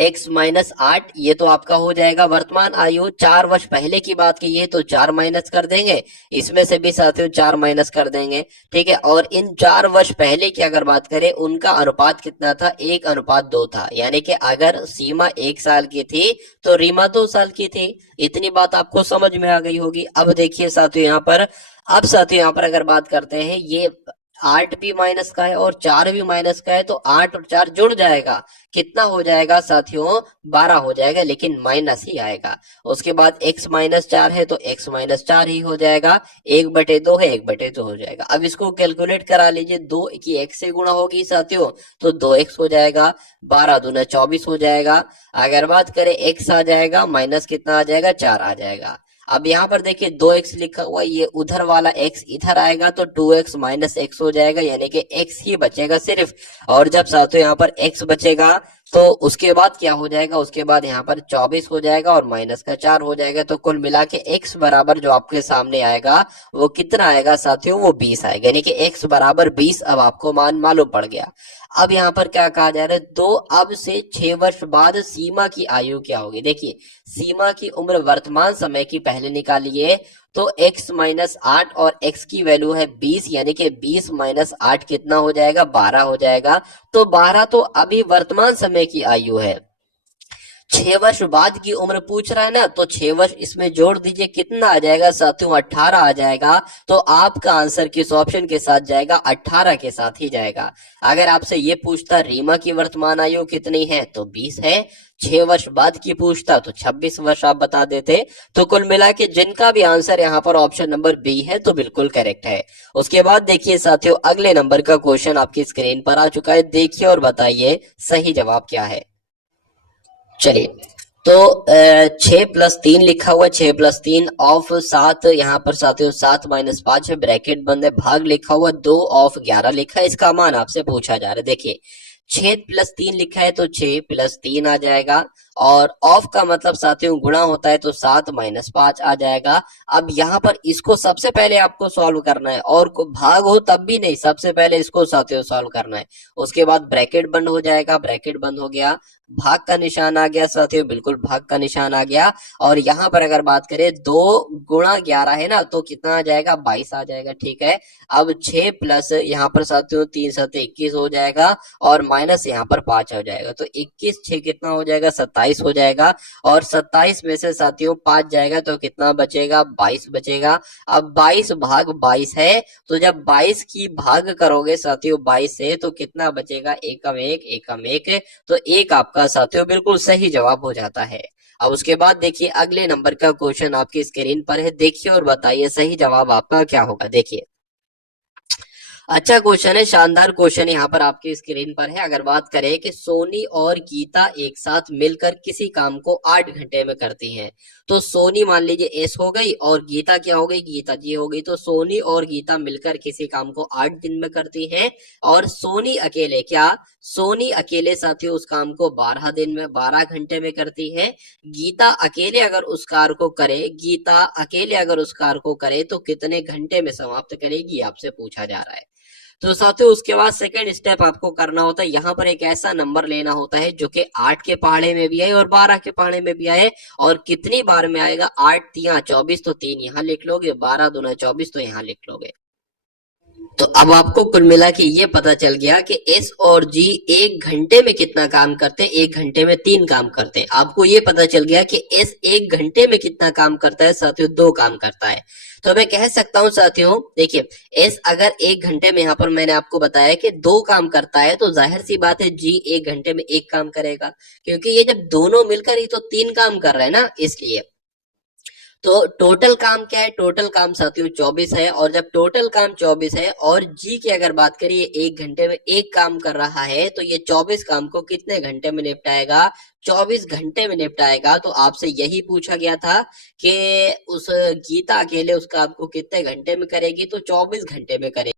x-8, ये तो आपका हो जाएगा वर्तमान आयु। 4 वर्ष पहले की बात की है तो 4 माइनस कर देंगे, इसमें से भी साथियों 4 माइनस कर देंगे। ठीक है, और इन 4 वर्ष पहले की अगर बात करें, उनका अनुपात कितना था, 1:2 था। यानी कि अगर सीमा 1 साल की थी तो रीमा 2 साल की थी। इतनी बात आपको समझ में आ गई होगी। अब देखिए साथियों यहाँ पर, अब साथियों यहाँ पर अगर बात करते हैं, ये 8 भी माइनस का है और 4 भी माइनस का है, तो 8 और 4 जुड़ जाएगा, कितना हो जाएगा साथियों, 12 हो जाएगा, लेकिन माइनस ही आएगा। उसके बाद x-4 है तो x-4 ही हो जाएगा, 1/2 है, 1/2 हो जाएगा। अब इसको कैलकुलेट करा लीजिए, 2 की x से गुणा होगी साथियों तो 2x हो जाएगा, 12 दूना 24 हो जाएगा। अगर बात करें x आ जाएगा, माइनस कितना आ जाएगा, 4 आ जाएगा। अब यहाँ पर देखिए 2x लिखा हुआ, ये उधर वाला x इधर आएगा तो 2x माइनस x हो जाएगा, यानी कि x ही बचेगा सिर्फ। और जब साथियों यहाँ पर x बचेगा तो उसके बाद क्या हो जाएगा, उसके बाद यहाँ पर 24 हो जाएगा और माइनस का 4 हो जाएगा। तो कुल मिला के x बराबर जो आपके सामने आएगा वो कितना आएगा साथियों, वो 20 आएगा, यानी कि x बराबर 20 अब आपको मान मालूम पड़ गया। अब यहाँ पर क्या कहा जा रहा है, तो अब से 6 वर्ष बाद सीमा की आयु क्या होगी। देखिए, सीमा की उम्र वर्तमान समय की पहले निकालिए, तो x-8 और x की वैल्यू है 20, यानी कि 20-8 कितना हो जाएगा, 12 हो जाएगा। तो 12 तो अभी वर्तमान समय की आयु है। 6 वर्ष बाद की उम्र पूछ रहा है ना, तो 6 वर्ष इसमें जोड़ दीजिए, कितना आ जाएगा साथियों, 18 आ जाएगा। तो आपका आंसर किस ऑप्शन के साथ जाएगा, 18 के साथ ही जाएगा। अगर आपसे ये पूछता रीमा की वर्तमान आयु कितनी है, तो 20 है। 6 वर्ष बाद की पूछता तो 26 वर्ष आप बता देते। तो कुल मिला के जिनका भी आंसर यहाँ पर ऑप्शन नंबर बी है तो बिल्कुल करेक्ट है। उसके बाद देखिए साथियों, अगले नंबर का क्वेश्चन आपकी स्क्रीन पर आ चुका है, देखिए और बताइए सही जवाब क्या है। चलिए, तो 6+3 लिखा हुआ है, 6+3 ऑफ 7, यहाँ पर साथियों 7-5 है, ब्रैकेट बंद है, भाग लिखा हुआ 2 ऑफ 11 लिखा है, इसका मान आपसे पूछा जा रहा है। देखिए 6+3 लिखा है तो 6+3 आ जाएगा, और ऑफ का मतलब साथियों गुणा होता है, तो 7-5 आ जाएगा। अब यहाँ पर इसको सबसे पहले आपको सॉल्व करना है, और भाग हो तब भी नहीं, सबसे पहले इसको साथियों सॉल्व करना है। उसके बाद ब्रैकेट बंद हो जाएगा, ब्रैकेट बंद हो गया, भाग का निशान आ गया साथियों, बिल्कुल भाग का निशान आ गया। और यहाँ पर अगर बात करें 2 × 11 है ना, तो कितना आ जाएगा, 22 आ जाएगा। ठीक है, अब 6 प्लस यहाँ पर साथियों 3×7=21 हो जाएगा, और माइनस यहाँ पर 5 हो जाएगा, तो 21 6 कितना हो जाएगा, 27 हो जाएगा। और 27 में से साथियों 5 जाएगा तो कितना बचेगा, 22 बचेगा। अब 22 भाग 22 है, तो जब 22 की भाग करोगे साथियों 22 से, तो कितना बचेगा, 1 एकम 1, तो 1 आपका साथियों बिल्कुल सही जवाब हो जाता है। अब उसके बाद देखिए अगले नंबर का क्वेश्चन आपकी स्क्रीन पर है, देखिए और बताइए सही जवाब आपका क्या होगा। देखिए अच्छा क्वेश्चन है, शानदार क्वेश्चन यहाँ पर आपकी स्क्रीन पर है। अगर बात करें कि सोनी और गीता एक साथ मिलकर किसी काम को 8 घंटे में करती हैं, तो सोनी मान लीजिए एस हो गई, और गीता क्या हो गई, गीता जी हो गई। तो सोनी और गीता मिलकर किसी काम को 8 दिन में करती हैं, और सोनी अकेले क्या, सोनी अकेले साथियों उस काम को 12 दिन में 12 घंटे में करती है। गीता अकेले अगर उस कार्य को करे, गीता अकेले अगर उस कार्य को करे तो कितने घंटे में समाप्त करेगी, आपसे पूछा जा रहा है। तो साथियों उसके बाद सेकंड स्टेप आपको करना होता है, यहाँ पर एक ऐसा नंबर लेना होता है जो कि 8 के पहाड़े में भी आए और 12 के पहाड़े में भी आए। और कितनी बार में आएगा, 8 3 24, तो 3 यहाँ लिख लोगे, 12 दूना 24, तो यहाँ लिख लोगे। तो अब आपको कुल मिला के ये पता चल गया कि एस और जी 1 घंटे में कितना काम करते हैं, 1 घंटे में 3 काम करते हैं। आपको ये पता चल गया कि एस 1 घंटे में कितना काम करता है साथियों, 2 काम करता है। तो मैं कह सकता हूं साथियों, देखिए एस अगर 1 घंटे में, यहाँ पर मैंने आपको बताया कि 2 काम करता है, तो जाहिर सी बात है जी 1 घंटे में 1 काम करेगा, क्योंकि ये जब दोनों मिलकर ही तो 3 काम कर रहे हैं ना, इसलिए। तो टोटल काम क्या है, टोटल काम साथियों 24 है, और जब टोटल काम 24 है और जी की अगर बात करिए 1 घंटे में 1 काम कर रहा है, तो ये 24 काम को कितने घंटे में निपटाएगा, 24 घंटे में निपटाएगा। तो आपसे यही पूछा गया था कि उस गीता अकेले उस काम को कितने घंटे में करेगी, तो 24 घंटे में करेगी।